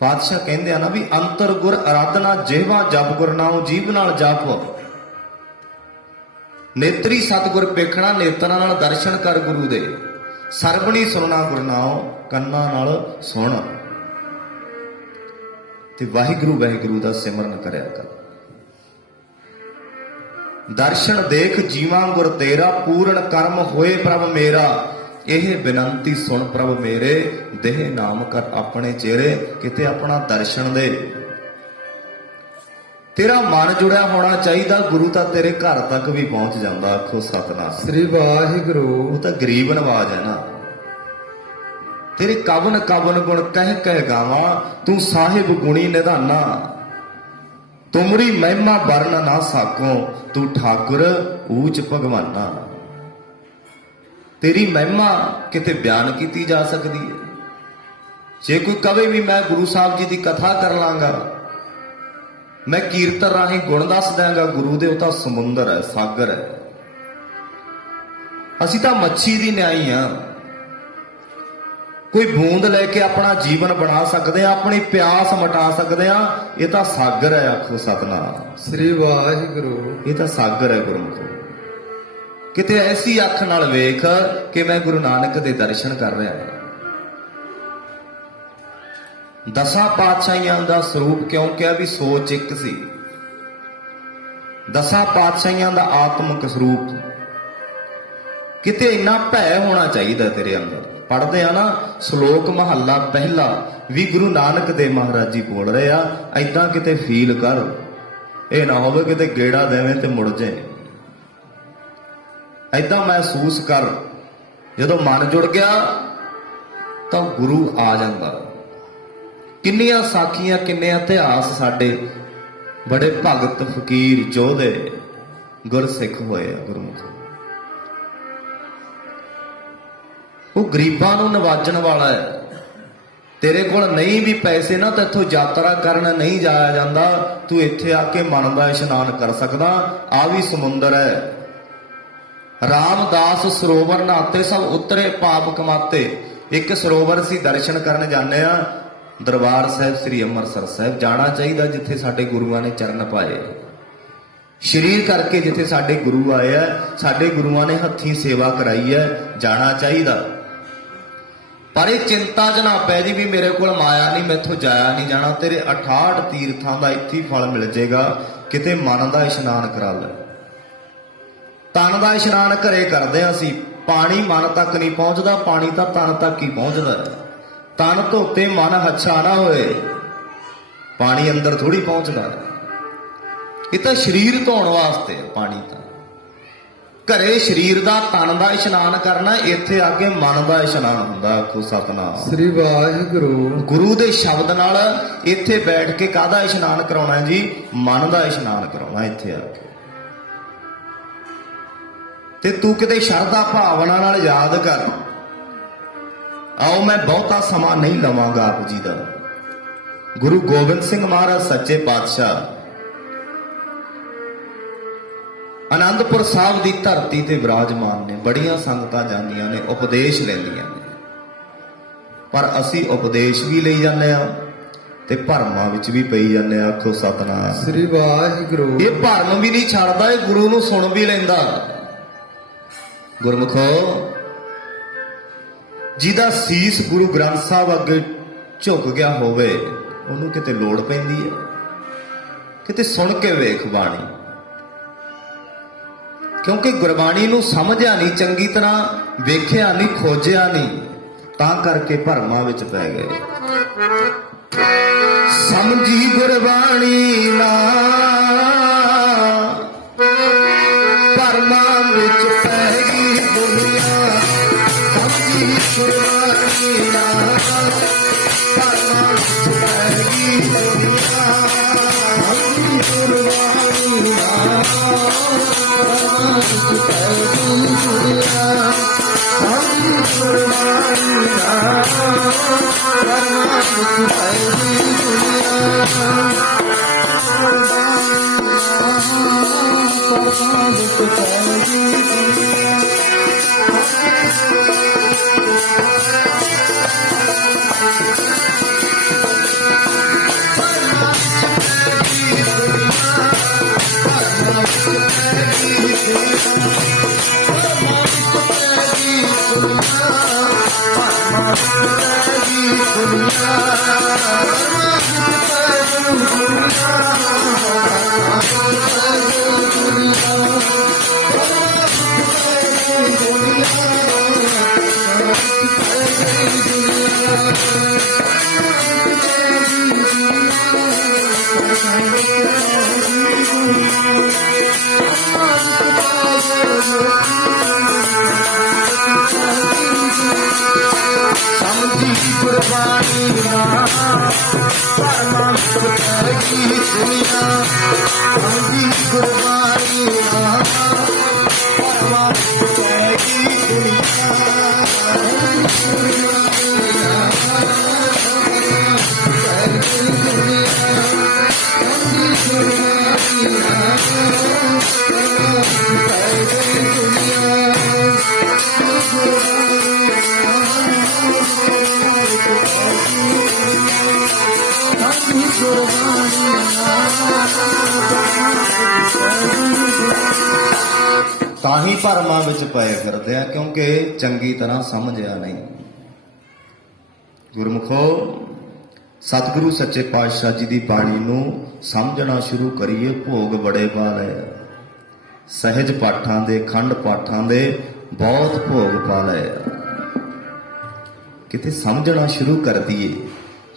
ਪਾਤਸ਼ਾਹ ਕਹਿੰਦੇ ਆ ਨਾ ਵੀ ਅੰਤਰ ਗੁਰ ਅਰਾਧਨਾ ਜਿਹਵਾ ਜਪ ਗੁਰ ਨਾਉ। ਜੀਭ ਨਾਲ ਜਪ, ਨੇਤਰੀ ਸਤਿਗੁਰ ਵੇਖਣਾ, ਨੇਤਰਾਂ ਨਾਲ ਦਰਸ਼ਨ ਕਰ ਗੁਰੂ ਦੇ। ਸਰਬਣੀ ਸੁਣਨਾ ਗੁਰ ਨਾਉ, ਕੰਨਾਂ ਨਾਲ ਸੁਣ ਤੇ ਵਾਹਿਗੁਰੂ ਵਾਹਿਗੁਰੂ ਦਾ ਸਿਮਰਨ ਕਰਿਆ ਕਰ। ਦਰਸ਼ਨ ਦੇਖ ਜੀਵਾਂ ਗੁਰ ਤੇਰਾ, ਪੂਰਨ ਕਰਮ ਹੋਏ ਪ੍ਰਭ ਮੇਰਾ। ਇਹ ਬੇਨੰਤੀ ਸੁਣ ਪ੍ਰਭ ਮੇਰੇ, ਦੇਹ ਨਾਮ ਕਰ ਆਪਣੇ ਚਿਹਰੇ। ਕਿਤੇ ਆਪਣਾ ਦਰਸ਼ਨ ਦੇ। ਤੇਰਾ ਮਨ ਜੁੜਿਆ ਹੋਣਾ ਚਾਹੀਦਾ, ਗੁਰੂ ਤਾਂ ਤੇਰੇ ਘਰ ਤੱਕ ਵੀ ਪਹੁੰਚ ਜਾਂਦਾ। ਆਖੋ ਸਤਨਾਮ ਸ੍ਰੀ ਵਾਹਿਗੁਰੂ। ਉਹ ਤਾਂ ਗਰੀਬ ਨਵਾਜ ਹੈ ਨਾ। ਤੇਰੇ ਕਵਨ ਕਵਨ ਗੁਣ ਕਹਿ ਕਹਿ ਗਾਵਾਂ, ਤੂੰ ਸਾਹਿਬ ਗੁਣੀ ਨਿਧਾਨਾ। ਤੁਮਰੀ ਮਹਿਮਾ ਵਰਨ ਨਾ ਸਾਕੋ, ਤੂੰ ਠਾਕੁਰ ਊਚ ਭਗਵਾਨਾ। ਤੇਰੀ ਮਹਿਮਾ ਕਿਤੇ ਬਿਆਨ ਕੀਤੀ ਜਾ ਸਕਦੀ ਹੈ। ਜੇ ਕੋਈ ਕਵੇ ਵੀ ਮੈਂ ਗੁਰੂ ਸਾਹਿਬ ਜੀ ਦੀ ਕਥਾ ਕਰ ਲਾਂਗਾ, ਮੈਂ ਕੀਰਤਨ ਰਾਹੀਂ ਗੁਣ ਦੱਸ ਦਿਆਂਗਾ ਗੁਰੂ ਦੇ, ਉਹ ਤਾਂ ਸਮੁੰਦਰ ਹੈ, ਸਾਗਰ ਹੈ। ਅਸੀਂ ਤਾਂ ਮੱਛੀ ਦੀ ਨਿਆਈ ਆ। ਕੋਈ ਬੂੰਦ ਲੈ ਕੇ ਆਪਣਾ ਜੀਵਨ ਬਣਾ ਸਕਦੇ ਆ, ਆਪਣੀ ਪਿਆਸ ਮਿਟਾ ਸਕਦੇ ਆ। ਇਹ ਤਾਂ ਸਾਗਰ ਹੈ। ਆਖੋ ਸਤਨਾਮ ਸ੍ਰੀ ਵਾਹਿਗੁਰੂ। ਇਹ ਤਾਂ ਸਾਗਰ ਹੈ ਗੁਰਮੁਖੋ। ਕਿਤੇ ਐਸੀ ਅੱਖ ਨਾਲ ਵੇਖ ਕਿ ਮੈਂ ਗੁਰੂ ਨਾਨਕ ਦੇ ਦਰਸ਼ਨ ਕਰ ਰਿਹਾ ਹਾਂ। ਦਸਾਂ ਪਾਤਸ਼ਾਹੀਆਂ ਦਾ ਸਰੂਪ ਕਿਉਂ ਕਿਹਾ ਵੀ ਸੋਚ ਇੱਕ ਸੀ। ਦਸਾਂ ਪਾਤਸ਼ਾਹੀਆਂ ਦਾ ਆਤਮਿਕ ਸਰੂਪ। ਕਿਤੇ ਇੰਨਾ ਭੈ ਹੋਣਾ ਚਾਹੀਦਾ ਤੇਰੇ ਅੰਦਰ। ਪੜ੍ਹਦੇ ਆ ਨਾ ਸ਼ਲੋਕ ਮਹੱਲਾ ਪਹਿਲਾ ਵੀ ਗੁਰੂ ਨਾਨਕ ਦੇਵ ਮਹਾਰਾਜ ਜੀ ਬੋਲ ਰਹੇ ਆ। ਐਦਾਂ ਕਿਤੇ ਫੀਲ ਕਰ, ਇਹ ਨਾ ਹੋਵੇ ਕਿਤੇ ਗੇੜਾ ਦੇਵੇਂ ਤੇ ਮੁੜ ਜਾਏ। ਐਦਾਂ ਮਹਿਸੂਸ ਕਰ, ਜਦੋਂ ਮਨ ਜੁੜ ਗਿਆ ਤਾਂ ਗੁਰੂ ਆ ਜਾਂਦਾ। ਕਿੰਨੀਆਂ ਸਾਖੀਆਂ, ਕਿੰਨੇ ਇਤਿਹਾਸ ਸਾਡੇ ਬੜੇ ਭਗਤ ਫਕੀਰ ਯੋਧੇ ਗੁਰਸਿੱਖ ਹੋਏ ਆ ਗੁਰਮੁਖ। ਉਹ ਗਰੀਬਾਂ ਨੂੰ ਨਵਾਜਣ ਵਾਲਾ ਹੈ। ਤੇਰੇ ਕੋਲ ਨਹੀਂ ਵੀ ਪੈਸੇ ਨਾ ਤਾਂ ਇੱਥੋਂ ਯਾਤਰਾ ਕਰਨ ਨਹੀਂ ਜਾਇਆ ਜਾਂਦਾ, ਤੂੰ ਇੱਥੇ ਆ ਕੇ ਮਨ ਦਾ ਇਸ਼ਨਾਨ ਕਰ ਸਕਦਾ। ਆ ਵੀ ਸਮੁੰਦਰ ਹੈ। ਰਾਮਦਾਸ ਸਰੋਵਰ ਨਾਤੇ ਸਭ ਉਤਰੇ ਪਾਪ ਕਮਾਤੇ। ਇੱਕ ਸਰੋਵਰ ਸੀ, ਦਰਸ਼ਨ ਕਰਨ ਜਾਂਦੇ ਆ। ਦਰਬਾਰ ਸਾਹਿਬ ਸ੍ਰੀ ਅੰਮ੍ਰਿਤਸਰ ਸਾਹਿਬ ਜਾਣਾ ਚਾਹੀਦਾ, ਜਿੱਥੇ ਸਾਡੇ ਗੁਰੂਆਂ ਨੇ ਚਰਨ ਪਾਏ। ਸ਼ਰੀਰ ਕਰਕੇ ਜਿੱਥੇ ਸਾਡੇ ਗੁਰੂ ਆਏ ਆ, ਸਾਡੇ ਗੁਰੂਆਂ ਨੇ ਹੱਥੀਂ ਸੇਵਾ ਕਰਾਈ ਹੈ, ਜਾਣਾ ਚਾਹੀਦਾ। ਪਰ ਇਹ ਚਿੰਤਾ 'ਚ ਨਾ ਪੈ ਜੀ ਵੀ ਮੇਰੇ ਕੋਲ ਮਾਇਆ ਨਹੀਂ, ਮੈਥੋਂ ਜਾਇਆ ਨਹੀਂ ਜਾਣਾ। ਤੇਰੇ 68 ਤੀਰਥਾਂ ਦਾ ਇੱਥੇ ਹੀ ਫਲ ਮਿਲ ਜਾਏਗਾ। ਕਿਤੇ ਮਨ ਦਾ ਇਸ਼ਨਾਨ ਕਰਾ ਲੈ। ਤਨ ਦਾ ਇਸ਼ਨਾਨ ਘਰੇ ਕਰਦੇ ਹਾਂ ਅਸੀਂ। ਪਾਣੀ ਮਨ ਤੱਕ ਨਹੀਂ ਪਹੁੰਚਦਾ, ਪਾਣੀ ਤਾਂ ਤਨ ਤੱਕ ਹੀ ਪਹੁੰਚਦਾ ਹੈ। ਤਨ ਧੋਤੇ ਮਨ ਹੱਛਾ ਨਾ ਹੋਏ, ਪਾਣੀ ਅੰਦਰ ਥੋੜੀ ਪਹੁੰਚਦਾ। ਇਹ ਤਾਂ ਸਰੀਰ ਧੋਣ ਵਾਸਤੇ ਪਾਣੀ। ਤਾਂ ਘਰੇ ਸਰੀਰ ਦਾ ਤਨ ਦਾ ਇਸ਼ਨਾਨ ਕਰਨਾ, ਇੱਥੇ ਆ ਕੇ ਮਨ ਦਾ ਇਸ਼ਨਾਨ ਹੁੰਦਾ। ਆਖੋ ਸਤਨਾਮ ਸ੍ਰੀ ਵਾਹਿਗੁਰੂ। ਗੁਰੂ ਦੇ ਸ਼ਬਦ ਨਾਲ ਇੱਥੇ ਬੈਠ ਕੇ ਕਾਹਦਾ ਇਸ਼ਨਾਨ ਕਰਾਉਣਾ ਜੀ? ਮਨ ਦਾ ਇਸ਼ਨਾਨ ਕਰਾਉਣਾ ਇੱਥੇ ਆ ਕੇ। ਤੇ ਤੂੰ ਕਿਤੇ ਸ਼ਰਧਾ ਭਾਵਨਾ ਨਾਲ ਯਾਦ ਕਰ। ਆਓ ਮੈਂ ਬਹੁਤਾ ਸਮਾਂ ਨਹੀਂ ਲਵਾਂਗਾ ਆਪ ਜੀ ਦਾ। ਗੁਰੂ ਗੋਬਿੰਦ ਸਿੰਘ ਮਹਾਰਾਜ ਸੱਚੇ ਪਾਤਸ਼ਾਹ ਆਨੰਦਪੁਰ ਸਾਹਿਬ ਦੀ ਧਰਤੀ ਤੇ ਵਿਰਾਜਮਾਨ ਨੇ। ਬੜੀਆਂ ਸੰਗਤਾਂ ਜਾਂਦੀਆਂ ਨੇ, ਉਪਦੇਸ਼ ਲੈਂਦੀਆਂ ਨੇ। ਪਰ ਅਸੀਂ ਉਪਦੇਸ਼ ਵੀ ਲਈ ਜਾਂਦੇ ਆ ਤੇ ਭਰਮਾਂ ਵਿੱਚ ਵੀ ਪਈ ਜਾਂਦੇ ਆ। ਆਖੋ ਸਤਨਾਮ। ਸ੍ਰੀ ਵਾਹਿਗੁਰੂ। ਇਹ ਭਰਮ ਵੀ ਨਹੀਂ ਛੱਡਦਾ, ਇਹ ਗੁਰੂ ਨੂੰ ਸੁਣ ਵੀ ਲੈਂਦਾ। ਗੁਰਮੁਖੋ, ਜਿਹਦਾ ਸੀਸ ਗੁਰੂ ਗ੍ਰੰਥ ਸਾਹਿਬ ਅੱਗੇ ਝੁਕ ਗਿਆ ਹੋਵੇ, ਉਹਨੂੰ ਕਿਤੇ ਲੋੜ ਪੈਂਦੀ ਹੈ? ਕਿਤੇ ਸੁਣ ਕੇ ਵੇਖ ਬਾਣੀ, ਕਿਉਂਕਿ ਗੁਰਬਾਣੀ ਨੂੰ ਸਮਝਿਆ ਨਹੀਂ, ਚੰਗੀ ਤਰ੍ਹਾਂ ਵੇਖਿਆ ਨਹੀਂ, ਖੋਜਿਆ ਨਹੀਂ, ਤਾਂ ਕਰਕੇ ਭਰਮਾਂ ਵਿੱਚ ਪੈ ਗਏ। ਸਮਝੀ ਗੁਰਬਾਣੀ ਨਾ ਭਰਮਾਂ ਵਿੱਚ ਪੈ ਗਈ ਦੁਨੀਆ। ਸਮਝੀ ਗੁਰਬਾਣੀ ਨਾ ਭਰਮਾਂ ਵਿੱਚ ਪੈ ਗਈ ਦੁਨੀਆ। ਸਮਝੀ ਗੁਰਬਾਣੀ ਨਾ ਭਰਮਾਂ ਵਿੱਚ ਪੈ ਗਈ ਦੁਨੀਆ। ਸਮਝੀ ਗੁਰਬਾਣੀ ਨਾ ਭਰਮਾਂ ਵਿੱਚ ਪੈ ਗਈ ਤਾਂ ਹੀ ਭਰਮਾਂ ਵਿੱਚ ਪਏ ਫਿਰਦੇ ਆ, ਕਿਉਂਕਿ ਚੰਗੀ ਤਰ੍ਹਾਂ ਸਮਝਿਆ ਨਹੀਂ। ਗੁਰਮੁਖੋ, ਸਤਿਗੁਰੂ ਸੱਚੇ ਪਾਤਸ਼ਾਹ ਜੀ ਦੀ ਬਾਣੀ ਨੂੰ ਸਮਝਣਾ ਸ਼ੁਰੂ ਕਰੀਏ। ਭੋਗ ਬੜੇ ਪਾ ਲਏ, ਸਹਿਜ ਪਾਠਾਂ ਦੇ, ਖੰਡ ਪਾਠਾਂ ਦੇ ਬਹੁਤ ਭੋਗ ਪਾ ਲਏ। ਕਿਤੇ ਸਮਝਣਾ ਸ਼ੁਰੂ ਕਰ ਦਈਏ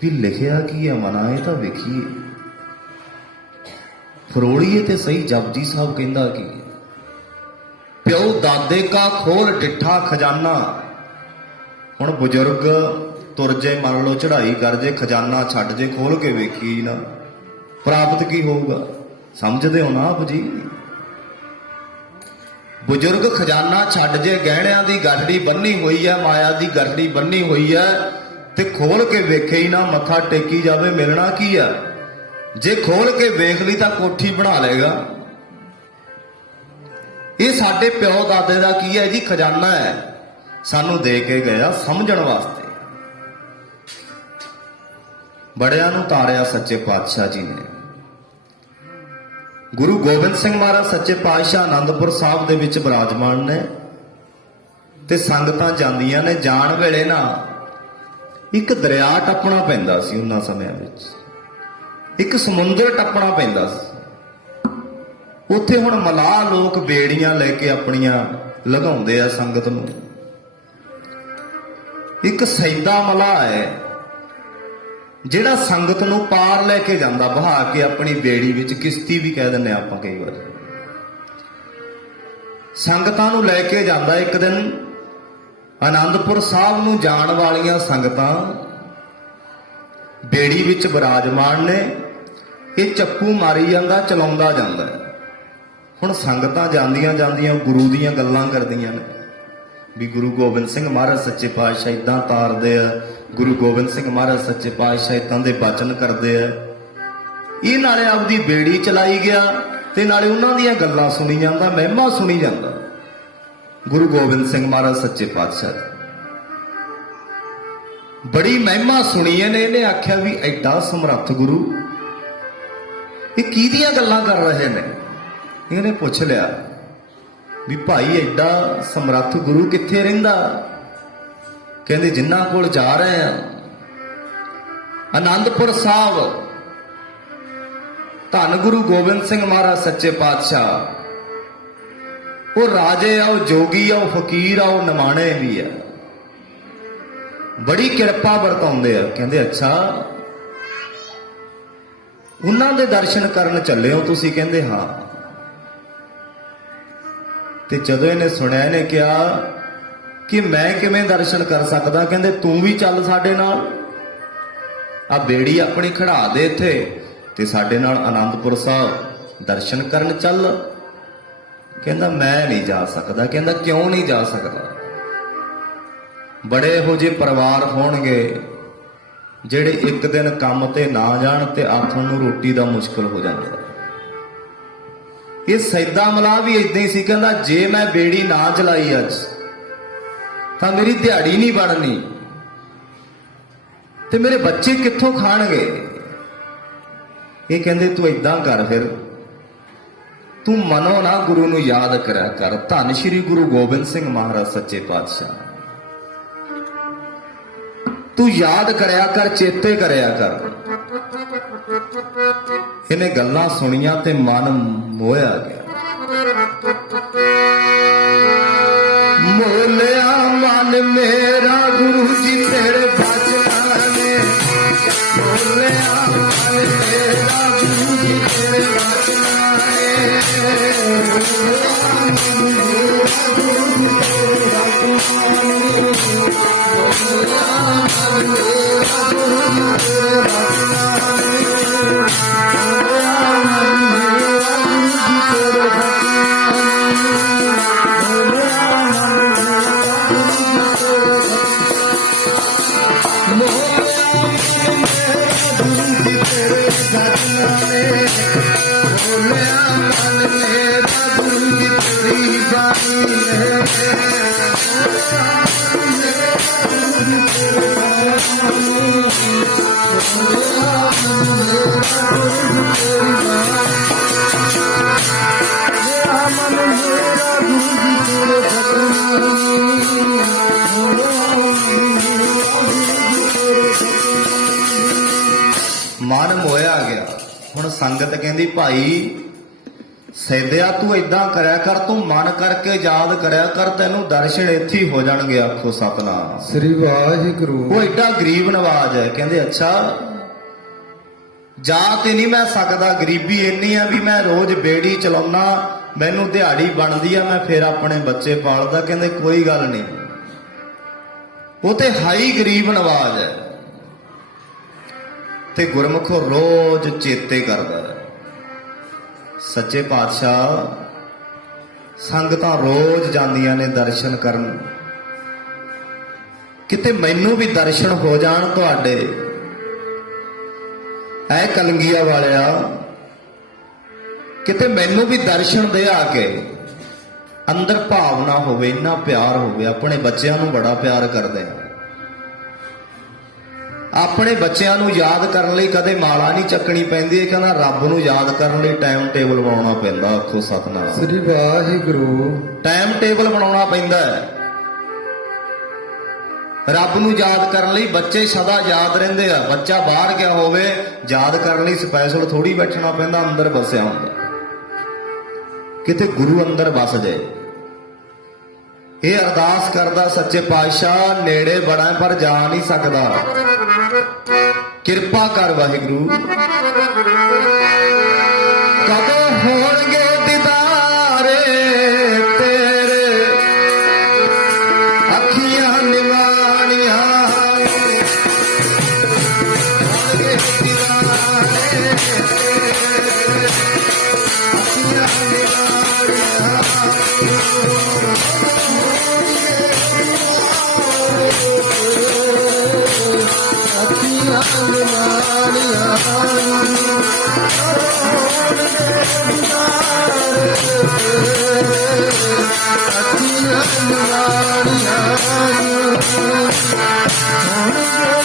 ਵੀ ਲਿਖਿਆ ਕੀ ਹੈ ਮਨਾ, ਇਹ ਤਾਂ ਵੇਖੀਏ, ਫਰੋੜੀਏ ਤੇ ਸਹੀ। ਜਪਜੀ ਸਾਹਿਬ ਕਹਿੰਦਾ ਕੀ, ਪਿਓ ਦਾਦੇ ਕਾ ਖੋਲ ਡਿੱਠਾ ਖਜ਼ਾਨਾ। ਹੁਣ ਬਜ਼ੁਰਗ ਤੁਰ ਜੇ, ਮੰਨ ਲਓ ਚੜ੍ਹਾਈ ਕਰ ਜੇ, ਖਜ਼ਾਨਾ ਛੱਡ ਜੇ, ਖੋਲ ਕੇ ਵੇਖੀ ਨਾ, ਪ੍ਰਾਪਤ ਕੀ ਹੋਊਗਾ? ਸਮਝਦੇ ਹੋ ਨਾ ਆਪ ਜੀ? ਬਜ਼ੁਰਗ ਖਜ਼ਾਨਾ ਛੱਡ ਜੇ, ਗਹਿਣਿਆਂ ਦੀ ਗੱਠੜੀ ਬੰਨੀ ਹੋਈ ਹੈ, ਮਾਇਆ ਦੀ ਗੱਠੜੀ ਬੰਨੀ ਹੋਈ ਹੈ, ਤੇ ਖੋਲ ਕੇ ਵੇਖੇ ਹੀ ਨਾ, ਮੱਥਾ ਟੇਕੀ ਜਾਵੇ, ਮਿਲਣਾ ਕੀ ਆ? ਜੇ ਖੋਲ ਕੇ ਵੇਖ ਲਈ ਤਾਂ ਕੋਠੀ ਬਣਾ ਲਏਗਾ। ਇਹ ਸਾਡੇ ਪਿਓ ਦਾਦੇ ਦਾ ਕੀ ਹੈ ਜੀ? ਖਜ਼ਾਨਾ ਹੈ, ਸਾਨੂੰ ਦੇ ਕੇ ਗਿਆ ਸਮਝਣ ਵਾਸਤੇ। ਬੜਿਆਂ ਨੂੰ ਤਾਰਿਆ ਸੱਚੇ ਪਾਤਸ਼ਾਹ ਜੀ ਨੇ। ਗੁਰੂ ਗੋਬਿੰਦ ਸਿੰਘ ਮਹਾਰਾਜ ਸੱਚੇ ਪਾਤਸ਼ਾਹ ਆਨੰਦਪੁਰ ਸਾਹਿਬ ਦੇ ਵਿੱਚ ਬਿਰਾਜਮਾਨ ਨੇ, ਤੇ ਸੰਗਤਾਂ ਜਾਂਦੀਆਂ ਨੇ। ਜਾਣ ਵੇਲੇ ਨਾ ਇੱਕ ਦਰਿਆ ਟੱਪਣਾ ਪੈਂਦਾ ਸੀ ਉਹਨਾਂ ਸਮਿਆਂ ਵਿੱਚ, ਇੱਕ ਸਮੁੰਦਰ ਟੱਪਣਾ ਪੈਂਦਾ ਸੀ। ਉੱਥੇ ਹੁਣ ਮਲਾਹ ਲੋਕ ਬੇੜੀਆਂ ਲੈ ਕੇ ਆਪਣੀਆਂ ਲਗਾਉਂਦੇ ਆ ਸੰਗਤ ਨੂੰ। ਇੱਕ ਸੈਦਾ ਮਲਾਹ ਹੈ ਜਿਹੜਾ ਸੰਗਤ ਨੂੰ ਪਾਰ ਲੈ ਕੇ ਜਾਂਦਾ, ਬਹਾ ਕੇ ਆਪਣੀ ਬੇੜੀ ਵਿੱਚ, ਕਿਸ਼ਤੀ ਵੀ ਕਹਿ ਦਿੰਦੇ ਆਪਾਂ ਕਈ ਵਾਰ। ਸੰਗਤਾਂ ਨੂੰ ਲੈ ਕੇ ਜਾਂਦਾ। ਇੱਕ ਦਿਨ ਆਨੰਦਪੁਰ ਸਾਹਿਬ ਨੂੰ ਜਾਣ ਵਾਲੀਆਂ ਸੰਗਤਾਂ ਬੇੜੀ ਵਿੱਚ ਬਿਰਾਜਮਾਨ ਨੇ। ਇਹ ਚੱਪੂ ਮਾਰੀ ਜਾਂਦਾ, ਚਲਾਉਂਦਾ ਜਾਂਦਾ। ਹੁਣ ਸੰਗਤਾਂ ਜਾਂਦੀਆਂ ਜਾਂਦੀਆਂ ਗੁਰੂ ਦੀਆਂ ਗੱਲਾਂ ਕਰਦੀਆਂ ਨੇ ਵੀ ਗੁਰੂ ਗੋਬਿੰਦ ਸਿੰਘ ਮਹਾਰਾਜ ਸੱਚੇ ਪਾਤਸ਼ਾਹ ਇਦਾਂ ਤਾਰਦੇ ਆ, ਗੁਰੂ ਗੋਬਿੰਦ ਸਿੰਘ ਮਹਾਰਾਜ ਸੱਚੇ ਪਾਤਸ਼ਾਹ ਇਦਾਂ ਦੇ ਬਚਨ ਕਰਦੇ ਆ। ਇਹ ਨਾਲੇ ਆਪਦੀ ਬੇੜੀ ਚਲਾਈ ਗਿਆ ਤੇ ਨਾਲੇ ਉਹਨਾਂ ਦੀਆਂ ਗੱਲਾਂ ਸੁਣੀ ਜਾਂਦਾ, ਮਹਿਮਾ ਸੁਣੀ ਜਾਂਦਾ ਗੁਰੂ ਗੋਬਿੰਦ ਸਿੰਘ ਮਹਾਰਾਜ ਸੱਚੇ ਪਾਤਸ਼ਾਹ। ਬੜੀ ਮਹਿਮਾ ਸੁਣੀ ਇਹਨੇ ਆਖਿਆ ਵੀ ਐਡਾ ਸਮਰੱਥ ਗੁਰੂ ਇਹ ਕਿਹਦੀਆਂ ਗੱਲਾਂ ਕਰ ਰਹੇ ਨੇ। ਇਹਨੇ ਪੁੱਛ ਲਿਆ ਵੀ ਭਾਈ ਐਡਾ ਸਮਰੱਥ ਗੁਰੂ ਕਿੱਥੇ ਰਹਿੰਦਾ। ਕਹਿੰਦੇ ਜਿਨ੍ਹਾਂ ਕੋਲ ਜਾ ਰਹੇ ਆ ਆਨੰਦਪੁਰ ਸਾਹਿਬ, ਧੰਨ ਗੁਰੂ ਗੋਬਿੰਦ ਸਿੰਘ ਮਹਾਰਾਜ ਸੱਚੇ ਪਾਤਸ਼ਾਹ, ਉਹ ਰਾਜੇ ਆ, ਉਹ ਜੋਗੀ ਆ, ਉਹ ਫਕੀਰ ਆ, ਉਹ ਨਿਮਾਣੇ ਵੀ ਆ, ਬੜੀ ਕਿਰਪਾ ਵਰਤਾਉਂਦੇ ਆ। ਕਹਿੰਦੇ ਅੱਛਾ ਉਹਨਾਂ ਦੇ ਦਰਸ਼ਨ ਕਰਨ ਚੱਲੇ ਹੋ ਤੁਸੀਂ। ਕਹਿੰਦੇ ਹਾਂ। ਤੇ ਜਦੋਂ ਇਹਨੇ ਸੁਣਿਆ, ਇਹਨੇ ਕਿਹਾ ਕਿ ਮੈਂ ਕਿਵੇਂ ਦਰਸ਼ਨ ਕਰ ਸਕਦਾ। ਕਹਿੰਦੇ ਤੂੰ ਵੀ ਚੱਲ ਸਾਡੇ ਨਾਲ, ਆ ਬੇੜੀ ਆਪਣੀ ਖੜਾ ਦੇ ਇੱਥੇ ਤੇ ਸਾਡੇ ਨਾਲ ਆਨੰਦਪੁਰ ਸਾਹਿਬ ਦਰਸ਼ਨ ਕਰਨ ਚੱਲ। ਕਹਿੰਦਾ ਮੈਂ ਨਹੀਂ ਜਾ ਸਕਦਾ। ਕਹਿੰਦਾ ਕਿਉਂ ਨਹੀਂ ਜਾ ਸਕਦਾ। ਬੜੇ ਇਹੋ ਜਿਹੇ ਪਰਿਵਾਰ ਹੋਣਗੇ ਜਿਹੜੇ ਇੱਕ ਦਿਨ ਕੰਮ ਤੇ ਨਾ ਜਾਣ ਤੇ ਆਥਣ ਨੂੰ ਰੋਟੀ ਦਾ ਮੁਸ਼ਕਲ ਹੋ ਜਾਂਦਾ। ਇਹ ਸੈਦਾ ਮਲਾ ਵੀ ਇਦਾਂ ਹੀ ਸੀ। ਕਹਿੰਦਾ ਜੇ ਮੈਂ ਬੇੜੀ ਨਾ ਚਲਾਈ ਅੱਜ ਤਾਂ ਮੇਰੀ ਦਿਹਾੜੀ ਨਹੀਂ ਬਣਨੀ ਤੇ ਮੇਰੇ ਬੱਚੇ ਕਿੱਥੋਂ ਖਾਣਗੇ। ਇਹ ਕਹਿੰਦੇ ਤੂੰ ਇਦਾਂ ਕਰ, ਫਿਰ ਤੂੰ ਮਨੋਂ ਨਾ ਗੁਰੂ ਨੂੰ ਯਾਦ ਕਰਿਆ ਕਰ। ਧੰਨ ਸ਼੍ਰੀ ਗੁਰੂ ਗੋਬਿੰਦ ਸਿੰਘ ਮਹਾਰਾਜ ਸੱਚੇ ਪਾਤਸ਼ਾਹ ਤੂੰ ਯਾਦ ਕਰਿਆ ਕਰ, ਚੇਤੇ ਕਰਿਆ ਕਰ। ਇਹਨੇ ਗੱਲਾਂ ਸੁਣੀਆਂ ਤੇ ਮਨ ਮੋਹਿਆ ਗਿਆ। ਮੋਲਿਆ ਮਨ ਮੇਰਾ ਗੁਰੂ ਜੀ ਤੇਰੇ ਬਚਨਾਂ ਨੇ, ਮੋਲਿਆ ਮਨ ਮੇਰਾ ਗੁਰੂ ਜੀ ਤੇਰੇ ਬਚਨਾਂ ਨੇ, ਮਨ ਮੋਇਆ ਗਿਆ। ਹੁਣ ਸੰਗਤ ਕਹਿੰਦੀ ਭਾਈ ਸੈਦਿਆ ਤੂੰ ਏਦਾਂ ਕਰਿਆ ਕਰ, ਤੂੰ ਮਨ ਕਰਕੇ ਯਾਦ ਕਰਿਆ ਕਰ, ਤੈਨੂੰ ਦਰਸ਼ਨ ਇੱਥੇ ਹੀ ਹੋ ਜਾਣਗੇ। ਆਖੋ ਸਤਨਾਮ ਸ੍ਰੀ ਵਾਹਿਗੁਰੂ। ਉਹ ਏਡਾ ਗਰੀਬ ਨਵਾਜ ਹੈ। ਕਹਿੰਦੇ ਅੱਛਾ ਜਾ ਤੇ ਨਹੀਂ ਮੈਂ ਸਕਦਾ, ਗਰੀਬੀ ਇੰਨੀ ਆ ਵੀ ਮੈਂ ਰੋਜ਼ ਬੇੜੀ ਚਲਾਉਣਾ, ਮੈਨੂੰ ਦਿਹਾੜੀ ਬਣਦੀ ਆ, ਮੈਂ ਫਿਰ ਆਪਣੇ ਬੱਚੇ ਪਾਲਦਾ। ਕਹਿੰਦੇ ਕੋਈ ਗੱਲ ਨਹੀਂ, ਉਹ ਤੇ ਹਾਈ ਗਰੀਬ ਨਵਾਜ ਹੈ ਤੇ ਗੁਰਮੁਖ ਰੋਜ਼ ਚੇਤੇ ਕਰਦਾ। ਸੱਚੇ ਪਾਤਸ਼ਾਹ ਸੰਗਤਾਂ ਰੋਜ਼ ਜਾਂਦੀਆਂ ਨੇ ਦਰਸ਼ਨ ਕਰਨ, ਕਿਤੇ ਮੈਨੂੰ ਵੀ ਦਰਸ਼ਨ ਹੋ ਜਾਣ ਤੁਹਾਡੇ। ਐ ਕਲੰਗੀਆਂ ਵਾਲਿਆ, ਕਿਤੇ ਮੈਨੂੰ ਵੀ ਦਰਸ਼ਨ ਦੇ ਆ ਕੇ। ਅੰਦਰ ਭਾਵਨਾ ਹੋਵੇ, ਇੰਨਾ ਪਿਆਰ ਹੋਵੇ। ਆਪਣੇ ਬੱਚਿਆਂ ਨੂੰ ਬੜਾ ਪਿਆਰ ਕਰਦੇ ਆ। ਆਪਣੇ ਬੱਚਿਆਂ ਨੂੰ ਯਾਦ ਕਰਨ ਲਈ ਕਦੇ ਮਾਲਾ ਨਹੀਂ ਚੱਕਣੀ ਪੈਂਦੀ। ਇਹ ਕਹਿੰਦਾ ਰੱਬ ਨੂੰ ਯਾਦ ਕਰਨ ਲਈ ਟਾਈਮ ਟੇਬਲ ਬਣਾਉਣਾ ਪੈਂਦਾ। ਆਖੋ ਸਤਨਾਮ ਸ੍ਰੀ ਵਾਹਿਗੁਰੂ। ਟਾਈਮ ਟੇਬਲ ਬਣਾਉਣਾ ਪੈਂਦਾ ਹੈ ਰੱਬ ਨੂੰ ਯਾਦ ਕਰਨ ਲਈ। ਬੱਚੇ ਸਦਾ ਯਾਦ ਰਹਿੰਦੇ ਆ। ਬੱਚਾ ਬਾਹਰ ਗਿਆ ਹੋਵੇ, ਯਾਦ ਕਰਨ ਲਈ ਸਪੈਸ਼ਲ ਥੋੜੀ ਬੈਠਣਾ ਪੈਂਦਾ, ਅੰਦਰ ਵਸਿਆ ਹੁੰਦਾ। ਕਿਤੇ ਗੁਰੂ ਅੰਦਰ ਵਸ ਜਾਏ। ਇਹ ਅਰਦਾਸ ਕਰਦਾ ਸੱਚੇ ਪਾਤਸ਼ਾਹ ਨੇੜੇ ਬੜਾ ਪਰ ਜਾ ਨਹੀਂ ਸਕਦਾ, ਕਿਰਪਾ ਕਰ ਵਾਹਿਗੁਰੂ। ਕਦੋਂ ਹੋਣਗੇ ਦੀਦਾਰੇ ਤੇਰੇ, ਅੱਖੀਆਂ ਨਿਵਾਣੀਆਂ ਹੋਣਗੇ ਦੀਦਾਰੇ ਤੇਰੇ, ਅੱਖੀਆਂ ਨਿਵਾਣੀਆਂ Hare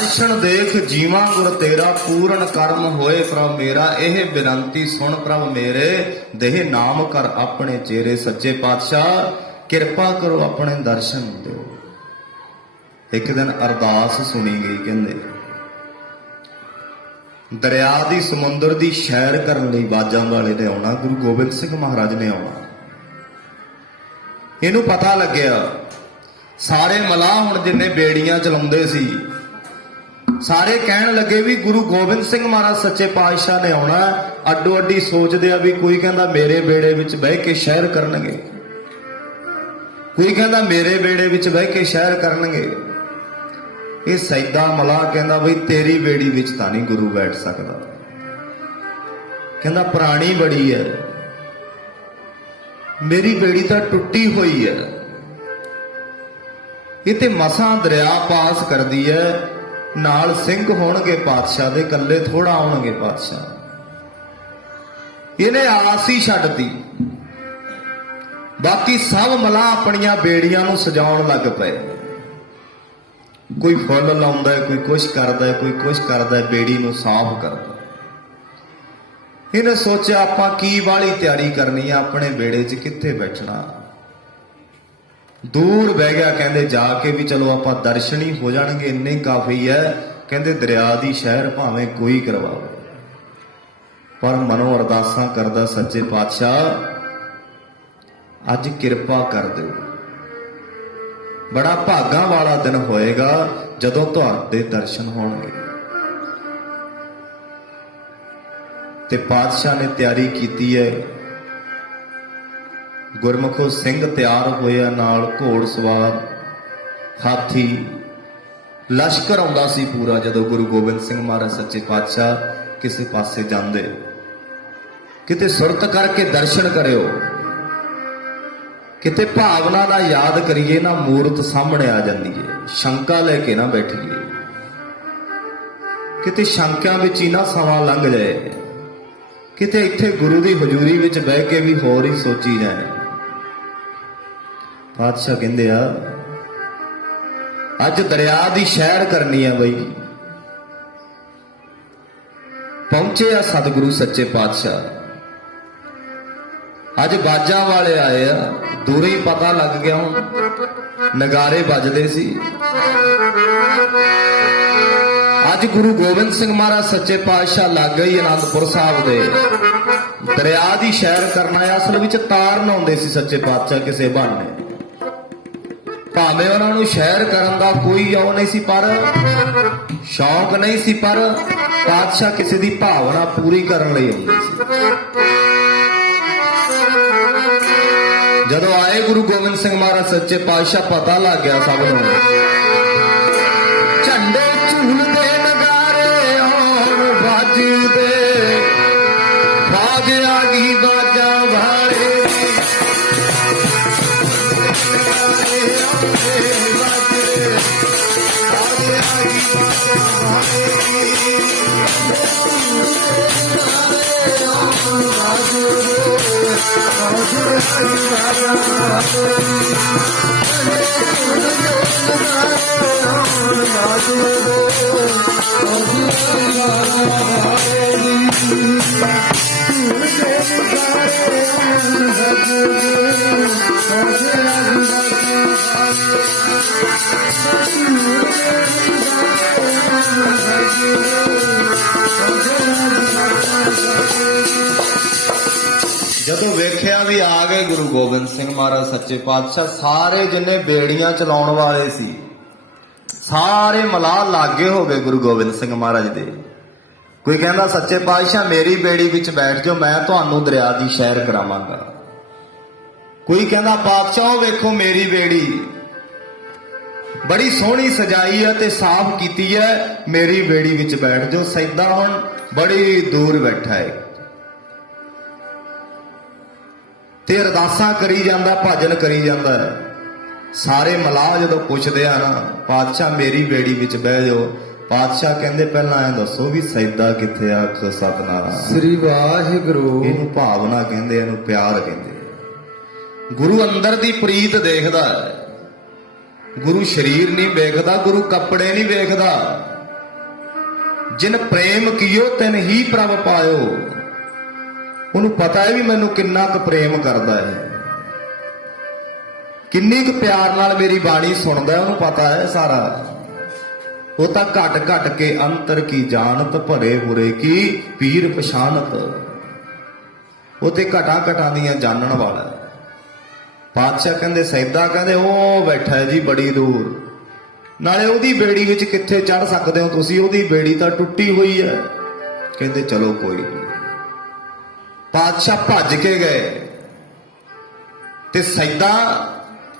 ਦਰਸ਼ਨ ਦੇਖ ਜੀਵਾਂ ਗੁਰ ਤੇਰਾ, ਪੂਰਨ ਕਰਮ ਹੋਏ ਪ੍ਰਭ ਮੇਰਾ। ਇਹ ਬੇਨੰਤੀ ਸੁਣ ਪ੍ਰਭ ਮੇਰੇ, ਦੇਹ ਨਾਮ ਕਰ ਆਪਣੇ ਚੇਰੇ। ਸੱਚੇ ਪਾਤਸ਼ਾਹ ਕਿਰਪਾ ਕਰੋ ਆਪਣੇ ਦਰਸ਼ਨ ਦਿਓ। ਇੱਕ ਦਿਨ ਅਰਦਾਸ ਸੁਣੀ ਗਈ, ਕਹਿੰਦੇ ਦਰਿਆ ਦੀ ਸਮੁੰਦਰ ਦੀ ਸੈਰ ਕਰਨ ਲਈ ਬਾਜਾਂ ਵਾਲੇ ਨੇ ਆਉਣਾ, ਗੁਰੂ ਗੋਬਿੰਦ ਸਿੰਘ ਮਹਾਰਾਜ ਨੇ ਆਉਣਾ। ਇਹਨੂੰ ਪਤਾ ਲੱਗਿਆ ਸਾਰੇ ਮਲਾਹ ਹੁਣ ਜਿੰਨੇ ਬੇੜੀਆਂ ਚਲਾਉਂਦੇ ਸੀ ਸਾਰੇ ਕਹਿਣ ਲੱਗੇ ਵੀ ਗੁਰੂ ਗੋਬਿੰਦ ਸਿੰਘ ਮਹਾਰਾਜ ਸੱਚੇ ਪਾਤਸ਼ਾਹ ਨੇ ਆਉਣਾ। ਅੱਡੋ ਅੱਡੀ ਸੋਚਦੇ ਆ ਵੀ ਕੋਈ ਕਹਿੰਦਾ ਮੇਰੇ ਬੇੜੇ ਵਿੱਚ ਬਹਿ ਕੇ ਸ਼ਹਿਰ ਕਰਨਗੇ, ਕੋਈ ਕਹਿੰਦਾ ਮੇਰੇ ਬੇੜੇ ਵਿੱਚ ਬਹਿ ਕੇ ਸ਼ਹਿਰ ਕਰਨਗੇ। ਇਹ ਸੈਦਾ ਮਲਾਹ ਕਹਿੰਦਾ ਬਈ ਤੇਰੀ ਬੇੜੀ ਵਿੱਚ ਤਾਂ ਨਹੀਂ ਗੁਰੂ ਬੈਠ ਸਕਦਾ, ਕਹਿੰਦਾ ਪੁਰਾਣੀ ਬੜੀ ਹੈ, ਮੇਰੀ ਬੇੜੀ ਤਾਂ ਟੁੱਟੀ ਹੋਈ ਹੈ, ਇਹ ਤੇ ਮਸਾਂ ਦਰਿਆ ਪਾਸ ਕਰਦੀ ਹੈ। ਨਾਲ ਸਿੰਘ ਹੋਣਗੇ ਪਾਤਸ਼ਾਹ ਦੇ, ਇਕੱਲੇ ਥੋੜਾ ਆਉਣਗੇ ਪਾਤਸ਼ਾਹ। ਇਹਨੇ ਆਸ ਹੀ ਛੱਡਤੀ। ਬਾਕੀ ਸਭ ਮਲਾਹ ਆਪਣੀਆਂ ਬੇੜੀਆਂ ਨੂੰ ਸਜਾਉਣ ਲੱਗ ਪਏ। ਕੋਈ ਫੁੱਲ ਲਾਉਂਦਾ, ਕੋਈ ਕੁਛ ਕਰਦਾ, ਕੋਈ ਕੁਛ ਕਰਦਾ, ਬੇੜੀ ਨੂੰ ਸਾਫ਼ ਕਰਦਾ। ਇਹਨੇ ਸੋਚਿਆ ਆਪਾਂ ਕੀ ਵਾਲੀ ਤਿਆਰੀ ਕਰਨੀ ਆ, ਆਪਣੇ ਬੇੜੇ 'ਚ ਕਿੱਥੇ ਬੈਠਣਾ। ਦੂਰ ਬਹਿ ਗਿਆ, ਕਹਿੰਦੇ ਜਾ ਕੇ ਵੀ ਚਲੋ ਆਪਾਂ ਦਰਸ਼ਨ ਹੀ ਹੋ ਜਾਣਗੇ, ਇੰਨੇ ਕਾਫੀ ਹੈ। ਕਹਿੰਦੇ ਦਰਿਆ ਦੀ ਸ਼ਹਿਰ ਭਾਵੇਂ ਕੋਈ ਕਰਵਾਵੇ, ਪਰ ਮਨੋਂ ਅਰਦਾਸਾਂ ਕਰਦਾ ਸੱਚੇ ਪਾਤਸ਼ਾਹ ਅੱਜ ਕਿਰਪਾ ਕਰ ਦਿਓ। ਬੜਾ ਭਾਗਾਂ ਵਾਲਾ ਦਿਨ ਹੋਏਗਾ ਜਦੋਂ ਤੁਹਾਡੇ ਦਰਸ਼ਨ ਹੋਣਗੇ। ਤੇ ਪਾਤਸ਼ਾਹ ਨੇ ਤਿਆਰੀ ਕੀਤੀ ਹੈ। ਗੁਰਮੁਖੋ ਸਿੰਘ ਤਿਆਰ ਹੋਇਆ, ਨਾਲ ਘੋੜ ਸਵਾਰ, ਹਾਥੀ, ਲਸ਼ਕਰ ਆਉਂਦਾ ਸੀ ਪੂਰਾ। ਜਦੋਂ ਗੁਰੂ ਗੋਬਿੰਦ ਸਿੰਘ ਮਹਾਰਾਜ ਸੱਚੇ ਪਾਤਸ਼ਾਹ ਕਿਸੇ ਪਾਸੇ ਜਾਂਦੇ, ਕਿਤੇ ਸੁਰਤ ਕਰਕੇ ਦਰਸ਼ਨ ਕਰਿਓ, ਕਿਤੇ ਭਾਵਨਾ ਦਾ ਯਾਦ ਕਰੀਏ ਨਾ, ਮੂਰਤ ਸਾਹਮਣੇ ਆ ਜਾਂਦੀ ਹੈ। ਸ਼ੰਕਾ ਲੈ ਕੇ ਨਾ ਬੈਠੀਏ, ਕਿਤੇ ਸ਼ੰਕਿਆਂ ਵਿੱਚ ਹੀ ਨਾ ਸਮਾਂ ਲੰਘ ਜਾਏ, ਕਿਤੇ ਇੱਥੇ ਗੁਰੂ ਦੀ ਹਜ਼ੂਰੀ ਵਿੱਚ ਬਹਿ ਕੇ ਵੀ ਹੋਰ ਹੀ ਸੋਚੀ ਜਾਏ। ਪਾਤਸ਼ਾਹ ਕਹਿੰਦੇ ਆ ਅੱਜ ਦਰਿਆ ਦੀ ਸੈਰ ਕਰਨੀ ਆ ਬਈ। ਪਹੁੰਚੇ ਆ ਸਤਿਗੁਰੂ ਸੱਚੇ ਪਾਤਸ਼ਾਹ, ਅੱਜ ਬਾਜਾਂ ਵਾਲੇ ਆਏ ਆ। ਦੂਰੇ ਹੀ ਪਤਾ ਲੱਗ ਗਿਆ, ਹੁਣ ਨਗਾਰੇ ਵੱਜਦੇ ਸੀ। ਅੱਜ ਗੁਰੂ ਗੋਬਿੰਦ ਸਿੰਘ ਮਹਾਰਾਜ ਸੱਚੇ ਪਾਤਸ਼ਾਹ ਲੱਗ ਗਈ ਅਨੰਦਪੁਰ ਸਾਹਿਬ ਦੇ ਦਰਿਆ ਦੀ ਸੈਰ ਕਰਨਾ ਹੈ। ਅਸਲ ਵਿੱਚ ਤਾਰਨ ਆਉਂਦੇ ਸੀ ਸੱਚੇ ਪਾਤਸ਼ਾਹ ਕਿਸੇ ਬਹਾਨੇ। ਭਾਵੇਂ ਉਹਨਾਂ ਨੂੰ ਸੈਰ ਕਰਨ ਦਾ ਕੋਈ ਉਹ ਨਹੀਂ ਸੀ, ਪਰ ਸ਼ੌਕ ਨਹੀਂ ਸੀ, ਪਰ ਪਾਤਸ਼ਾਹ ਕਿਸੇ ਦੀ ਭਾਵਨਾ ਪੂਰੀ ਕਰਨ ਲਈ ਆਉਂਦੇ ਸੀ। ਜਦੋਂ ਆਏ ਗੁਰੂ ਗੋਬਿੰਦ ਸਿੰਘ ਮਹਾਰਾਜ ਸੱਚੇ ਪਾਤਸ਼ਾਹ, ਪਤਾ ਲੱਗ ਗਿਆ ਸਭ ਨੂੰ। ਝੰਡੇ ਝੂਲਦੇ ਨਗਾਰੇ ਆਉਣ ਵੱਜਦੇ, ਬਾਜ ਆ ਗਈ ਬਾਜਾਂ ਵਾਲੇ। ਜਦੋਂ ਵੇਖਿਆ ਵੀ ਆ ਗਏ ਗੁਰੂ ਗੋਬਿੰਦ ਸਿੰਘ ਮਹਾਰਾਜ ਸੱਚੇ ਪਾਤਸ਼ਾਹ, ਸਾਰੇ ਜਿੰਨੇ ਬੇੜੀਆਂ ਚਲਾਉਣ ਵਾਲੇ ਸੀ ਸਾਰੇ ਮਲਾਹ ਲਾਗੇ ਹੋ ਗਏ ਗੁਰੂ ਗੋਬਿੰਦ ਸਿੰਘ ਮਹਾਰਾਜ ਦੇ। ਕੋਈ ਕਹਿੰਦਾ ਸੱਚੇ ਪਾਤਸ਼ਾਹ ਮੇਰੀ ਬੇੜੀ ਵਿੱਚ ਬੈਠ ਜਾਓ, ਮੈਂ ਤੁਹਾਨੂੰ ਦਰਿਆ ਦੀ ਸੈਰ ਕਰਾਵਾਂਗਾ। ਕੋਈ ਕਹਿੰਦਾ ਪਾਤਸ਼ਾਹ ਉਹ ਵੇਖੋ ਮੇਰੀ ਬੇੜੀ ਬੜੀ ਸੋਹਣੀ ਸਜਾਈ ਹੈ ਤੇ ਸਾਫ਼ ਕੀਤੀ ਹੈ, ਮੇਰੀ ਬੇੜੀ ਵਿੱਚ ਬੈਠ ਜਾਓ। ਸੈਦਾ ਹੁਣ ਬੜੀ ਦੂਰ ਬੈਠਾ ਹੈ ਤੇ ਅਰਦਾਸਾਂ ਕਰੀ ਜਾਂਦਾ, ਭਜਨ ਕਰੀ ਜਾਂਦਾ ਹੈ। ਸਾਰੇ ਮਲਾਹ ਜਦੋਂ ਪੁੱਛਦੇ ਆ ਨਾ ਪਾਤਸ਼ਾਹ ਮੇਰੀ ਬੇੜੀ ਵਿੱਚ ਬਹਿ ਜਾਓ, ਪਾਤਸ਼ਾਹ ਕਹਿੰਦੇ ਪਹਿਲਾਂ ਇਹ ਦੱਸੋ ਵੀ ਸੈਦਾ ਕਿੱਥੇ ਆ? ਆਖੋ ਸਤਨਾਮ ਸ੍ਰੀ ਵਾਹਿਗੁਰੂ। ਇਹਨੂੰ ਭਾਵਨਾ ਕਹਿੰਦੇ, ਇਹਨੂੰ ਪਿਆਰ ਕਹਿੰਦੇ। ਗੁਰੂ ਅੰਦਰ ਦੀ ਪ੍ਰੀਤ ਦੇਖਦਾ ਹੈ, ਗੁਰੂ ਸ਼ਰੀਰ ਨਹੀਂ ਵੇਖਦਾ, ਗੁਰੂ ਕੱਪੜੇ ਨਹੀਂ ਵੇਖਦਾ। ਜਿਨ ਪ੍ਰੇਮ ਕੀਓ ਤਿਨ ਹੀ ਪ੍ਰਭ ਪਾਇਓ। ਉਹਨੂੰ ਪਤਾ ਹੈ ਵੀ ਮੈਨੂੰ ਕਿੰਨਾ ਕੁ ਪ੍ਰੇਮ ਕਰਦਾ ਹੈ, ਕਿੰਨੀ ਕੁ ਪਿਆਰ ਨਾਲ ਮੇਰੀ ਬਾਣੀ ਸੁਣਦਾ ਹੈ, ਉਹਨੂੰ ਪਤਾ ਹੈ ਸਾਰਾ। ਉਹ ਤਾਂ ਘਟ ਘਟ ਕੇ ਅੰਤਰ ਕੀ ਜਾਣਤ, ਭਰੇ ਬੁਰੇ ਕੀ ਪੀਰ ਪਛਾਨਤ। ਉਹ ਤੇ ਘਟਾਂ ਘਟਾਂ ਦੀਆਂ ਜਾਣਨ ਵਾਲਾ ਹੈ। ਪਾਤਸ਼ਾਹ ਕਹਿੰਦੇ ਸੈਦਾ ਕਹਿੰਦੇ ਉਹ ਬੈਠਾ ਹੈ ਜੀ ਬੜੀ ਦੂਰ, ਨਾਲੇ ਉਹਦੀ ਬੇੜੀ ਵਿੱਚ ਕਿੱਥੇ ਚੜ ਸਕਦੇ ਹੋ ਤੁਸੀਂ? ਉਹਦੀ ਬੇੜੀ ਤਾਂ ਟੁੱਟੀ ਹੋਈ ਹੈ। ਕਹਿੰਦੇ ਚਲੋ ਕੋਈ ਨਹੀਂ। ਪਾਤਸ਼ਾਹ ਭੱਜ ਕੇ ਗਏ ਤੇ ਸੈਦਾ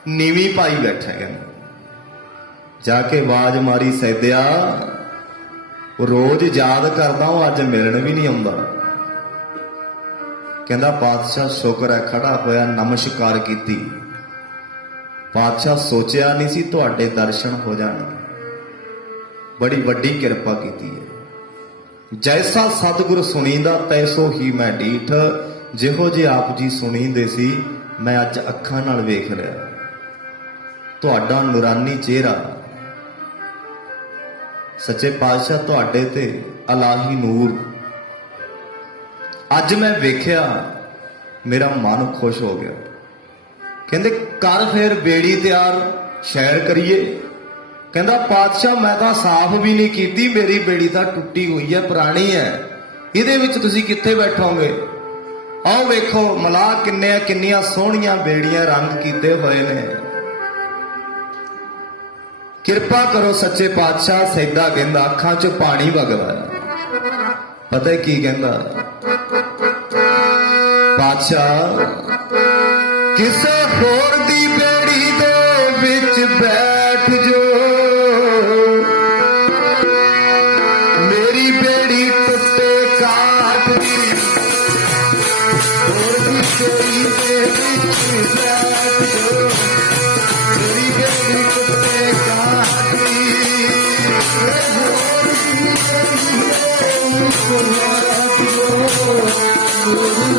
ਨੀਵੀਂ ਪਾਈ ਬੈਠਾ। ਕਹਿੰਦੇ ਜਾ ਕੇ ਆਵਾਜ਼ ਮਾਰੀ, ਸੈਦਿਆ ਰੋਜ਼ ਯਾਦ ਕਰਦਾ ਉਹ ਅੱਜ ਮਿਲਣ ਵੀ ਨਹੀਂ ਆਉਂਦਾ। ਕਹਿੰਦਾ ਪਾਤਸ਼ਾਹ ਸ਼ੁਕਰ ਹੈ, ਖੜਾ ਹੋਇਆ ਨਮਸਕਾਰ ਕੀਤੀ। ਪਾਤਸ਼ਾਹ ਸੋਚਿਆ ਨਹੀਂ ਸੀ ਤੁਹਾਡੇ ਦਰਸ਼ਨ ਹੋ ਜਾਣ, ਬੜੀ ਵੱਡੀ ਕਿਰਪਾ ਕੀਤੀ ਹੈ। ਜੈਸਾ ਸਤਿਗੁਰ ਸੁਣੀਂਦਾ ਤੈਸੋ ਹੀ ਮੈਂ ਡੀਠ। ਜਿਹੋ ਜੇ ਆਪ ਜੀ ਸੁਣੀਂਦੇ ਸੀ ਮੈਂ ਅੱਜ ਅੱਖਾਂ ਨਾਲ ਵੇਖ ਲਿਆ ਤੁਹਾਡਾ ਨੂਰਾਨੀ ਚਿਹਰਾ। ਸੱਚੇ ਪਾਤਸ਼ਾਹ ਤੁਹਾਡੇ ਤੇ ਇਲਾਹੀ ਨੂਰ ਅੱਜ ਮੈਂ ਵੇਖਿਆ, ਮੇਰਾ ਮਨ ਖੁਸ਼ ਹੋ ਗਿਆ। ਕਹਿੰਦੇ ਕਰ ਫਿਰ ਬੇੜੀ ਤਿਆਰ, ਸੈਰ ਕਰੀਏ। ਕਹਿੰਦਾ ਪਾਤਸ਼ਾਹ ਮੈਂ ਤਾਂ ਸਾਫ਼ ਵੀ ਨਹੀਂ ਕੀਤੀ, ਮੇਰੀ ਬੇੜੀ ਤਾਂ ਟੁੱਟੀ ਹੋਈ ਹੈ, ਪੁਰਾਣੀ ਹੈ, ਇਹਦੇ ਵਿੱਚ ਤੁਸੀਂ ਕਿੱਥੇ ਬੈਠੋਗੇ? ਆਓ ਵੇਖੋ ਮਲਾਹ ਕਿੰਨੀਆਂ ਸੋਹਣੀਆਂ ਬੇੜੀਆਂ ਰੰਗ ਕੀਤੇ ਹੋਏ ਨੇ। ਕਿਰਪਾ ਕਰੋ ਸੱਚੇ ਪਾਤਸ਼ਾਹ। ਸੈਦਾ ਕਹਿੰਦਾ ਅੱਖਾਂ 'ਚ ਪਾਣੀ ਵਗਦਾ ਹੈ। ਪਤਾ ਕੀ ਕਹਿੰਦਾ ਪਾਤਸ਼ਾਹ? ਕਿਸੇ ਹੋਰ ਦੀ ਬੇੜੀ ਦੇ ਵਿੱਚ ਬੈਠ ਜੋ, ਮੇਰੀ ਬੇੜੀ ਟੁੱਟੇ ਕਾਟ ਦੀ। ਹੋਰ ਦੀ ਬੇੜੀ ਦੇ ਵਿੱਚ ਬੈਠ ਜੋ, ਮੇਰੀ ਬੇੜੀ ਟੁੱਟੇ ਕਾਟ ਦੀ। ਹੋਰ ਦੀ ਬੇੜੀ ਬੈਠ ਜੋ, ਮੇਰੀ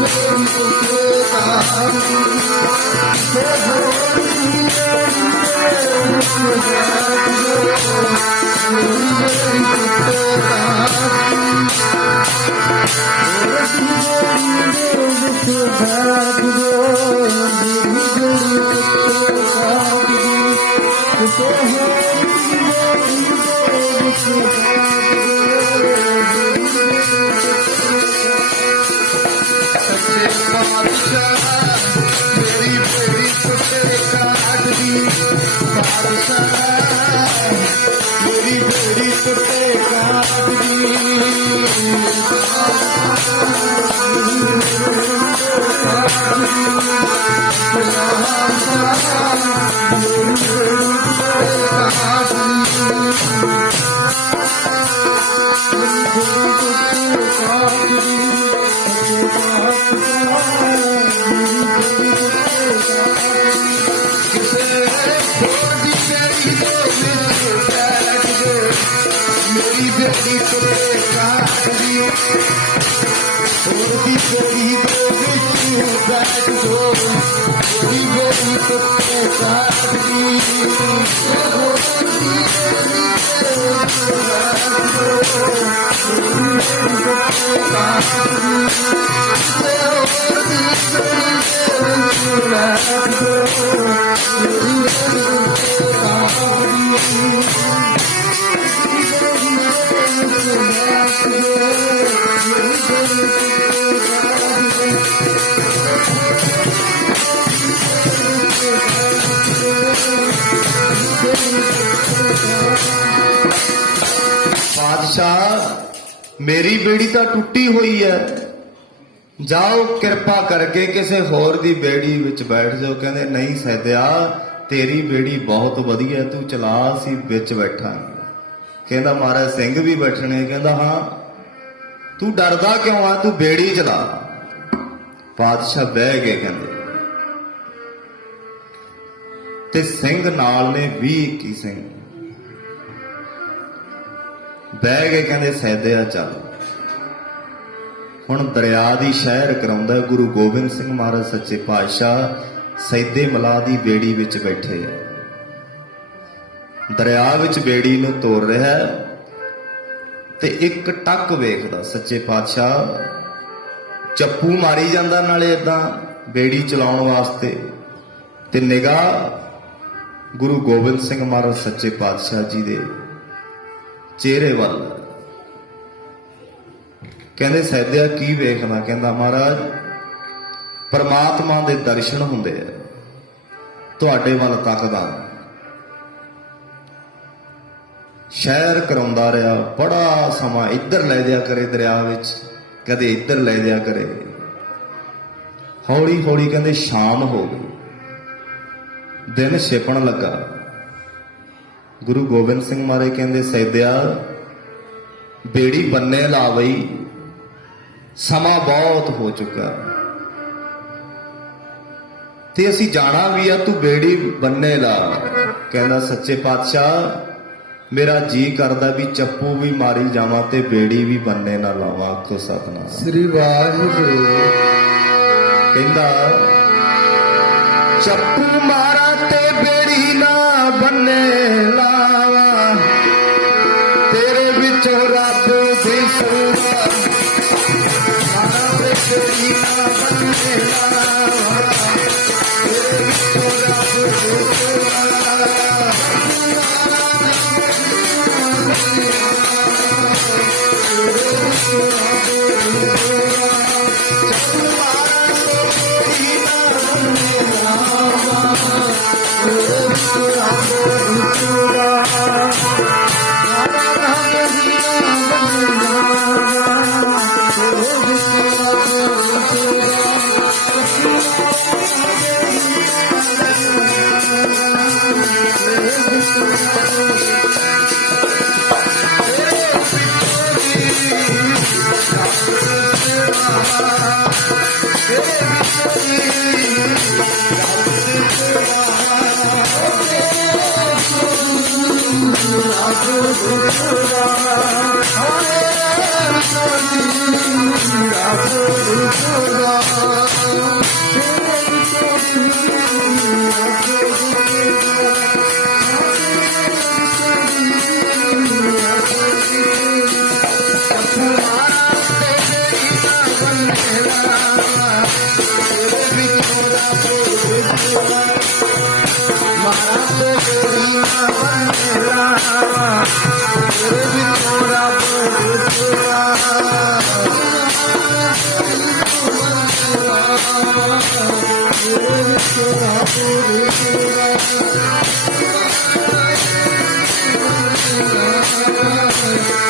ਬੇੜੀ ਟੁੱਟੇ ਕਾਟ ਦੀ। ਮੇਰੀ ਬੇੜੀ ਤਾਂ ਟੁੱਟੀ ਹੋਈ ਹੈ, ਜਾਓ ਕਿਰਪਾ ਕਰਕੇ ਕਿਸੇ ਹੋਰ ਦੀ ਬੇੜੀ ਵਿੱਚ ਬੈਠ ਜਾਓ। ਕਹਿੰਦੇ ਨਹੀਂ ਸੈਦਿਆ, ਤੇਰੀ ਬੇੜੀ ਬਹੁਤ ਵਧੀਆ, ਤੂੰ ਚਲਾ, ਅਸੀਂ ਵਿੱਚ ਬੈਠਾਂਗੇ। ਕਹਿੰਦਾ ਮਹਾਰਾਜ ਸਿੰਘ ਵੀ ਬੈਠਣੇ। ਕਹਿੰਦਾ ਹਾਂ, ਤੂੰ ਡਰਦਾ ਕਿਉਂ ਆ, ਤੂੰ ਬੇੜੀ ਚਲਾ। ਪਾਤਸ਼ਾਹ ਬਹਿ ਗਏ ਕਹਿੰਦੇ, ਤੇ ਸਿੰਘ ਨਾਲ ਨੇ 20-21 ਸਿੰਘ ਬਹਿ ਗਏ। ਕਹਿੰਦੇ ਸੈਦਿਆ ਚੱਲ, ਹੁਣ ਦਰਿਆ ਦੀ ਸ਼ਹਿਰ ਕਰਾਉਂਦਾ ਗੁਰੂ ਗੋਬਿੰਦ ਸਿੰਘ ਮਹਾਰਾਜ ਸੱਚੇ ਪਾਤਸ਼ਾਹ। ਸੈਦੇ ਮਲਾਹ ਦੀ ਬੇੜੀ ਵਿੱਚ ਬੈਠੇ, ਦਰਿਆ ਵਿੱਚ ਬੇੜੀ ਨੂੰ ਤੋਰ ਰਿਹਾ, ਤੇ ਇੱਕ ਟੱਕ ਵੇਖਦਾ ਸੱਚੇ ਪਾਤਸ਼ਾਹ, ਚੱਪੂ ਮਾਰੀ ਜਾਂਦਾ ਨਾਲੇ ਏਦਾਂ ਬੇੜੀ ਚਲਾਉਣ ਵਾਸਤੇ, ਤੇ ਨਿਗਾਹ ਗੁਰੂ ਗੋਬਿੰਦ ਸਿੰਘ ਮਹਾਰਾਜ ਸੱਚੇ ਪਾਤਸ਼ਾਹ ਜੀ ਦੇ ਚਿਹਰੇ ਵੱਲ। ਕਹਿੰਦੇ ਸੈਦਿਆ ਕੀ ਵੇਖਦਾ? ਕਹਿੰਦਾ ਮਹਾਰਾਜ ਪਰਮਾਤਮਾ ਦੇ ਦਰਸ਼ਨ ਹੁੰਦੇ ਆ, ਤੁਹਾਡੇ ਵੱਲ ਤੱਕਦਾ। ਸ਼ਹਿਰ ਕਰਾਉਂਦਾ ਰਿਹਾ ਬੜਾ ਸਮਾਂ, ਇੱਧਰ ਲੈ ਜਾਇਆ ਕਰੇ ਦਰਿਆ ਵਿੱਚ, ਕਦੇ ਇੱਧਰ ਲੈ ਜਾਇਆ ਕਰੇ। ਹੌਲੀ ਹੌਲੀ ਕਹਿੰਦੇ ਸ਼ਾਮ ਹੋ ਗਈ, ਦਿਨ ਛਿਪਣ ਲੱਗਾ। ਗੁਰੂ ਗੋਬਿੰਦ ਸਿੰਘ ਮਹਾਰਾਜ ਕਹਿੰਦੇ ਸੈਦਿਆ ਬੇੜੀ ਬੰਨੇ ਲਾ ਬਈ, ਸਮਾਂ ਬਹੁਤ ਹੋ ਚੁੱਕਾ ਤੇ ਅਸੀਂ ਜਾਣਾ ਵੀ ਆ, ਤੂੰ ਬੇੜੀ ਬੰਨੇ ਲਾ। ਕਹਿੰਦਾ ਸੱਚੇ ਪਾਤਸ਼ਾਹ ਮੇਰਾ ਜੀ ਕਰਦਾ ਵੀ ਚੱਪੂ ਵੀ ਮਾਰੀ ਜਾਵਾਂ ਤੇ ਬੇੜੀ ਵੀ ਬੰਨੇ ਨਾ ਲਾਵਾਂ। ਆਖੋ ਸਤਨਾਮ ਸ੍ਰੀ ਵਾਹਿਗੁਰੂ। ਕਹਿੰਦਾ ਚੱਪੂ ਮਾਰਾ ਤੇ ਬੇੜੀ ਨਾ ਬੰਨੇ ਲਾਵਾਂ, ਤੇਰੇ ਵਿੱਚੋਂ ਰੱਬ ਦੀ ਸੂਰਾ ਮਾਰਾ ਤੇ ਬੇੜੀ ਨਾ ਬੰਨੇ ਲਾਵਾਂ,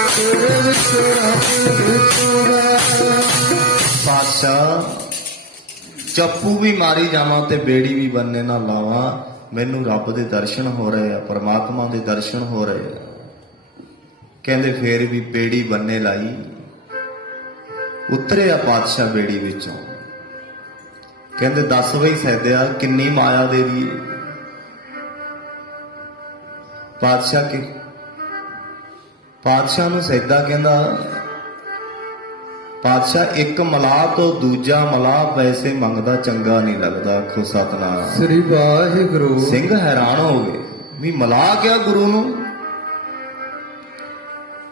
ਤੇਰੇ ਵਿੱਚੋਂ ਰੱਬ ਦੀ ਸੂਰਾ। ਪਾਤਸ਼ਾਹ ਚੱਪੂ ਵੀ ਮਾਰੀ ਜਾਵਾਂ ਤੇ ਬੇੜੀ ਵੀ ਬੰਨੇ ਨਾ ਲਾਵਾਂ, ਮੈਨੂੰ ਰੱਬ ਦੇ ਦਰਸ਼ਨ ਹੋ ਰਹੇ ਆ, ਪਰਮਾਤਮਾ ਦੇ ਦਰਸ਼ਨ ਹੋ ਰਹੇ ਆ। ਕਹਿੰਦੇ ਫੇਰ ਵੀ ਬੇੜੀ ਬੰਨੇ ਲਾਈ, ਉਤਰਿਆ ਪਾਤਸ਼ਾਹ ਬੇੜੀ ਵਿੱਚੋਂ। ਕਹਿੰਦੇ ਦੱਸ ਬਈ ਸੈਦਿਆ ਕਿੰਨੀ ਮਾਇਆ ਦੇ ਦੀ? ਪਾਤਸ਼ਾਹ ਨੂੰ ਸੈਦਾ ਕਹਿੰਦਾ ਪਾਤਸ਼ਾਹ ਇੱਕ ਮਲਾਹ ਤੋਂ ਦੂਜਾ ਮਲਾਹ ਪੈਸੇ ਮੰਗਦਾ ਚੰਗਾ ਨਹੀਂ ਲੱਗਦਾ। ਆਖੋ ਸਤਨਾਮ ਸ੍ਰੀ ਵਾਹਿਗੁਰੂ। ਸਿੰਘ ਹੈਰਾਨ ਹੋ ਗਏ ਵੀ ਮਲਾਹ ਕਿਹਾ ਗੁਰੂ ਨੂੰ?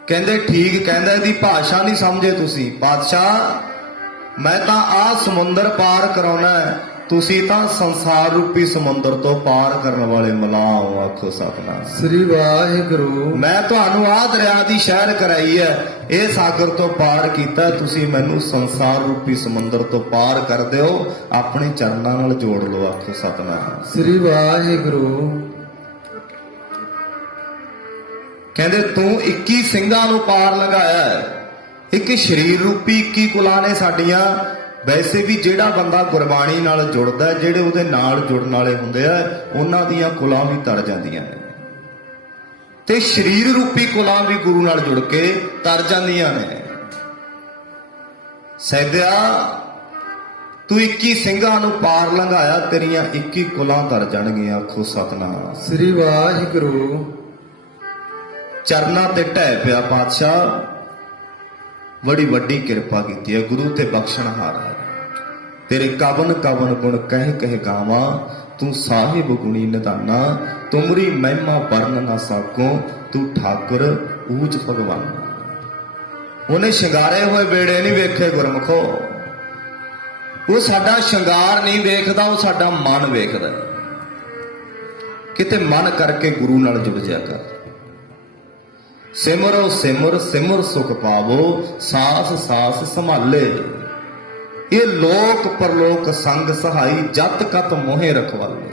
ਕਹਿੰਦੇ ਠੀਕ ਕਹਿੰਦਾ, ਇਹਦੀ ਭਾਸ਼ਾ ਨਹੀਂ ਸਮਝੇ ਤੁਸੀਂ। ਪਾਤਸ਼ਾਹ ਮੈਂ ਤਾਂ ਆਹ ਸਮੁੰਦਰ ਪਾਰ ਕਰਾਉਣਾ, ਤੁਸੀਂ ਤਾਂ ਸੰਸਾਰ ਰੂਪੀ ਸਮੁੰਦਰ ਤੋਂ ਪਾਰ ਕਰਨ ਵਾਲੇ ਮਲਾਹ ਹੋ। ਆਖੋ ਸਤਨਾਮ ਸ੍ਰੀ ਵਾਹਿਗੁਰੂ। ਮੈਂ ਤੁਹਾਨੂੰ ਆਹ ਦਰਿਆ ਦੀ ਸ਼ਹਿਰ ਕਰਾਈ ਹੈ, ਇਹ ਸਾਗਰ ਤੋਂ ਪਾਰ ਕੀਤਾ, ਤੁਸੀਂ ਮੈਨੂੰ ਸੰਸਾਰ ਰੂਪੀ ਸਮੁੰਦਰ ਤੋਂ ਪਾਰ ਕਰ ਦਿਓ, ਆਪਣੇ ਚਰਨਾਂ ਨਾਲ ਜੋੜ ਲਓ। ਆਖੋ ਸਤਨਾਮ ਸ੍ਰੀ ਵਾਹਿਗੁਰੂ। ਕਹਿੰਦੇ ਤੂੰ 21 ਸਿੰਘਾਂ ਨੂੰ ਪਾਰ ਲਗਾਇਆ, ਇੱਕ ਸਰੀਰ ਰੂਪੀ 21 ਕੁਲਾਂ ਨੇ ਸਾਡੀਆਂ। ਵੈਸੇ ਵੀ ਜਿਹੜਾ ਬੰਦਾ ਗੁਰਬਾਣੀ ਨਾਲ ਜੁੜਦਾ ਹੈ, ਜਿਹੜੇ ਉਹਦੇ ਨਾਲ ਜੁੜਨ ਵਾਲੇ ਹੁੰਦੇ ਆ, ਉਹਨਾਂ ਦੀਆਂ ਕੁਲਾਂ ਵੀ ਤਰ ਜਾਂਦੀਆਂ ਨੇ, ਤੇ ਸਰੀਰ ਰੂਪੀ ਕੁਲਾਂ ਵੀ ਗੁਰੂ ਨਾਲ ਜੁੜ ਕੇ ਤਰ ਜਾਂਦੀਆਂ ਨੇ। ਸੈਦਿਆ ਤੂੰ 21 ਸਿੰਘਾਂ ਨੂੰ ਪਾਰ ਲੰਘਾਇਆ, ਤੇਰੀਆਂ 21 ਕੁਲਾਂ ਤਰ ਜਾਣਗੀਆਂ। ਆਖੋ ਸਤਿਨਾਮ। ਸ੍ਰੀ ਵਾਹਿਗੁਰੂ। ਚਰਨਾਂ ਤੇ ਢਹਿ ਪਿਆ ਪਾਤਸ਼ਾਹ, ਬੜੀ ਵੱਡੀ ਕਿਰਪਾ ਕੀਤੀ ਹੈ ਗੁਰੂ ਤੇ ਬਖਸ਼ਣਹਾਰ ਹੈ। ਤੇਰੇ ਕਵਨ ਕਵਨ ਗੁਣ ਕਹਿ ਕਹਿ ਗਾਵਾਂ, ਤੂੰ ਸਾਹਿਬ ਗੁਣੀ ਨਿਧਾਨਾ, ਤੁਮਰੀ ਮਹਿਮਾ ਵਰਨ ਨਾ ਸਾਕੋ, ਤੂੰ ਠਾਕੁਰ ਊਚ ਭਗਵਾਨ। ਉਹਨੇ ਸ਼ਿੰਗਾਰੇ ਹੋਏ ਬੇੜੇ ਨਹੀਂ ਵੇਖੇ ਗੁਰਮਖੋ, ਉਹ ਸਾਡਾ ਸ਼ਿੰਗਾਰ ਨਹੀਂ ਵੇਖਦਾ, ਉਹ ਸਾਡਾ ਮਨ ਵੇਖਦਾ। ਕਿਤੇ ਮਨ ਕਰਕੇ ਗੁਰੂ ਨਾਲ ਜੁੜ ਜਾ ਕਰ। ਸਿਮਰੋ ਸਿਮਰ ਸਿਮਰ ਸੁਖ ਪਾਵੋ, ਸਾਸ ਸਾਸ ਸੰਭਾਲੇ। ਇਹ ਲੋਕ ਪਰਲੋਕ ਸੰਗ ਸਹਾਈ, ਜਤ ਕਤ ਮੋਹੇ ਰਖਵਾਲੇ।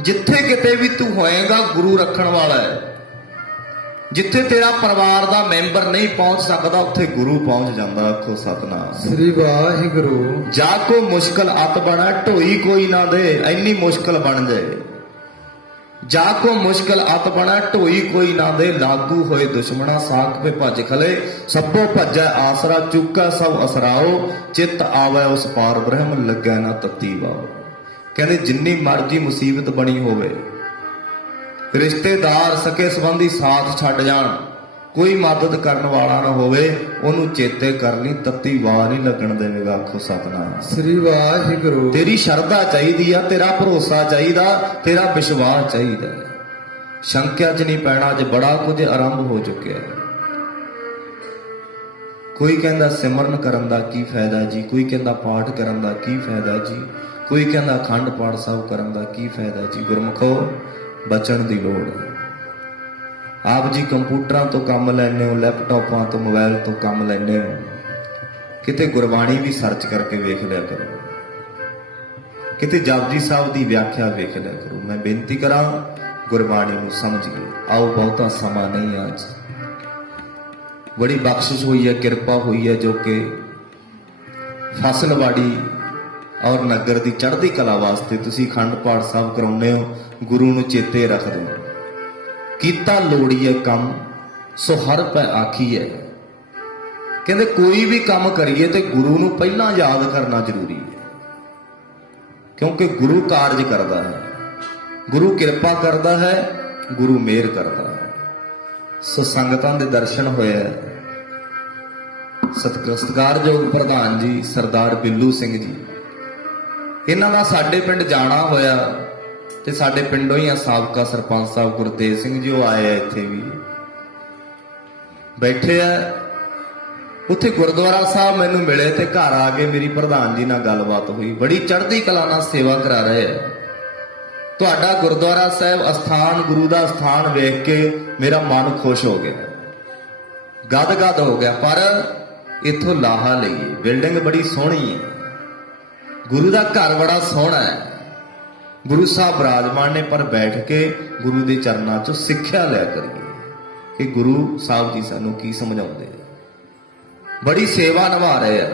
ਜਿੱਥੇ ਕਿਤੇ ਵੀ ਤੂੰ ਹੋਏਗਾ ਗੁਰੂ ਰੱਖਣ ਵਾਲਾ ਹੈ। ਜਿੱਥੇ ਤੇਰਾ ਪਰਿਵਾਰ ਦਾ ਮੈਂਬਰ ਨਹੀਂ ਪਹੁੰਚ ਸਕਦਾ, ਉੱਥੇ ਗੁਰੂ ਪਹੁੰਚ ਜਾਂਦਾ। ਆਖੋ ਸਤਿਨਾਮ। ਸ੍ਰੀ ਵਾਹਿਗੁਰੂ। ਜਾ ਕੋ ਮੁਸ਼ਕਲ ਅਤ ਬਣਾ, ਢੋਈ ਕੋਈ ਨਾ ਦੇ, ਇੰਨੀ ਮੁਸ਼ਕਲ ਬਣ ਜਾਏ। ਜਾ ਕੋ ਮੁਸ਼ਕਲ ਅਤ ਬਣਾ, ਢੋਈ ਕੋਈ ਨਾ ਦੇ, ਲਾਗੂ ਹੋਏ ਦੁਸ਼ਮਣਾ, ਸਾਖ ਪੇ ਭੱਜ ਖਲੇ। ਸਭੋ ਭੱਜੈ ਆਸਰਾ, ਚੁੱਕਾ ਸਭ ਅਸਰਾਓ, ਚਿੱਤ ਆਵੈ ਉਸ ਪਾਰ ਬ੍ਰਹਮ, ਲੱਗੈ ਨਾ ਤਤੀ ਵਾਓ। ਕਹਿੰਦੇ ਜਿੰਨੀ ਮਰਜ਼ੀ ਮੁਸੀਬਤ ਬਣੀ ਹੋਵੇ, ਰਿਸ਼ਤੇਦਾਰ ਸਕੇ ਸੰਬੰਧੀ ਸਾਥ ਛੱਡ ਜਾਣ, ਕੋਈ ਮਦਦ ਕਰਨ ਵਾਲਾ ਨਾ ਹੋਵੇ, ਉਹਨੂੰ ਚੇਤੇ ਕਰ ਲਈ, ਤੱਤੀ ਵਾਹ ਨਹੀਂ ਲੱਗਣ ਦੇਵੇਗਾ। ਆਖੋ ਸਤਿਨਾਮ। ਸ੍ਰੀ ਵਾਹਿਗੁਰੂ। ਤੇਰੀ ਸ਼ਰਧਾ ਚਾਹੀਦੀ ਆ, ਤੇਰਾ ਭਰੋਸਾ ਚਾਹੀਦਾ, ਤੇਰਾ ਵਿਸ਼ਵਾਸ ਚਾਹੀਦਾ। ਸ਼ੰਕਿਆ 'ਚ ਨਹੀਂ ਪੈਣਾ, ਅੱਜ ਬੜਾ ਕੁਝ ਆਰੰਭ ਹੋ ਚੁੱਕਿਆ। ਕੋਈ ਕਹਿੰਦਾ ਸਿਮਰਨ ਕਰਨ ਦਾ ਕੀ ਫਾਇਦਾ ਜੀ, ਕੋਈ ਕਹਿੰਦਾ ਪਾਠ ਕਰਨ ਦਾ ਕੀ ਫਾਇਦਾ ਜੀ, ਕੋਈ ਕਹਿੰਦਾ ਅਖੰਡ ਪਾਠ ਸਾਹਿਬ ਕਰਨ ਦਾ ਕੀ ਫਾਇਦਾ ਜੀ। ਗੁਰਮਖੋ ਬਚਣ ਦੀ ਲੋੜ ਹੈ। ਆਪ ਜੀ ਕੰਪਿਊਟਰਾਂ ਤੋਂ ਕੰਮ ਲੈਂਦੇ ਹੋ, ਲੈਪਟਾਪਾਂ ਤੋਂ, ਮੋਬਾਈਲ ਤੋਂ ਕੰਮ ਲੈਂਦੇ ਹੋ, ਕਿਤੇ ਗੁਰਬਾਣੀ ਵੀ ਸਰਚ ਕਰਕੇ ਵੇਖ ਲਿਆ ਕਰੋ, ਕਿਤੇ ਜਪਜੀ ਸਾਹਿਬ ਦੀ ਵਿਆਖਿਆ ਵੇਖ ਲਿਆ ਕਰੋ। ਮੈਂ ਬੇਨਤੀ ਕਰਾਂ ਗੁਰਬਾਣੀ ਨੂੰ ਸਮਝੀਏ। ਆਓ ਬਹੁਤਾ ਸਮਾਂ ਨਹੀਂ, ਅੱਜ ਬੜੀ ਬਖਸ਼ਿਸ਼ ਹੋਈ ਹੈ, ਕਿਰਪਾ ਹੋਈ ਹੈ, ਜੋ ਕਿ ਫਸਲਵਾੜੀ ਔਰ ਨਗਰ ਦੀ ਚੜ੍ਹਦੀ ਕਲਾ ਵਾਸਤੇ ਤੁਸੀਂ ਅਖੰਡ ਪਾਠ ਸਾਹਿਬ ਕਰਾਉਂਦੇ ਹੋ, ਗੁਰੂ ਨੂੰ ਚੇਤੇ ਰੱਖਦੇ ਹੋ। ਕੀਤਾ ਲੋੜੀਏ ਕੰਮ ਸੋ ਹਰ ਪੈ ਆਖੀਐ। ਕਹਿੰਦੇ ਕੋਈ ਵੀ ਕੰਮ ਕਰੀਏ ਤੇ ਗੁਰੂ ਨੂੰ ਪਹਿਲਾਂ ਯਾਦ ਕਰਨਾ ਜ਼ਰੂਰੀ ਹੈ, ਕਿਉਂਕਿ ਗੁਰੂ ਕਾਰਜ ਕਰਦਾ ਹੈ, ਗੁਰੂ ਕਿਰਪਾ ਕਰਦਾ ਹੈ, ਗੁਰੂ ਮਿਹਰ ਕਰਦਾ ਹੈ। ਸੋ ਸੰਗਤਾਂ ਦੇ ਦਰਸ਼ਨ ਹੋਏ। ਸਤਿਕਾਰਯੋਗ ਪ੍ਰਧਾਨ ਜੀ ਸਰਦਾਰ ਬਿੱਲੂ ਸਿੰਘ ਜੀ, ਇਹਨਾਂ ਦਾ ਸਾਡੇ ਪਿੰਡ ਜਾਣਾ ਹੋਇਆ, ਤੇ ਸਾਡੇ ਪਿੰਡੋਂ ਹੀ ਆ ਸਾਬਕਾ ਸਰਪੰਚ ਸਾਹਿਬ ਗੁਰਤੇਜ ਸਿੰਘ ਜੀ, ਉਹ ਆਏ ਆ, ਇੱਥੇ ਵੀ ਬੈਠੇ ਆ। ਉੱਥੇ ਗੁਰਦੁਆਰਾ ਸਾਹਿਬ ਮੈਨੂੰ ਮਿਲੇ ਤੇ ਘਰ ਆ ਕੇ ਮੇਰੀ ਪ੍ਰਧਾਨ ਜੀ ਨਾਲ ਗੱਲਬਾਤ ਹੋਈ। ਬੜੀ ਚੜ੍ਹਦੀ ਕਲਾ ਨਾਲ ਸੇਵਾ ਕਰਾ ਰਹੇ ਆ। ਤੁਹਾਡਾ ਗੁਰਦੁਆਰਾ ਸਾਹਿਬ ਅਸਥਾਨ, ਗੁਰੂ ਦਾ ਅਸਥਾਨ ਵੇਖ ਕੇ ਮੇਰਾ ਮਨ ਖੁਸ਼ ਹੋ ਗਿਆ, ਗਦ-ਗਦ ਹੋ ਗਿਆ। ਪਰ ਇੱਥੋਂ ਲਾਹਾ ਲਈਏ, ਬਿਲਡਿੰਗ ਬੜੀ ਸੋਹਣੀ ਹੈ, ਗੁਰੂ ਦਾ ਘਰ ਬੜਾ ਸੋਹਣਾ ਹੈ, ਗੁਰੂ ਸਾਹਿਬ ਬਿਰਾਜਮਾਨ ਨੇ, ਪਰ ਬੈਠ ਕੇ ਗੁਰੂ ਦੇ ਚਰਨਾਂ 'ਚੋਂ ਸਿੱਖਿਆ ਲਿਆ ਕਰੀਏ ਕਿ ਗੁਰੂ ਸਾਹਿਬ ਜੀ ਸਾਨੂੰ ਕੀ ਸਮਝਾਉਂਦੇ ਆ। ਬੜੀ ਸੇਵਾ ਨਿਭਾ ਰਹੇ ਆ।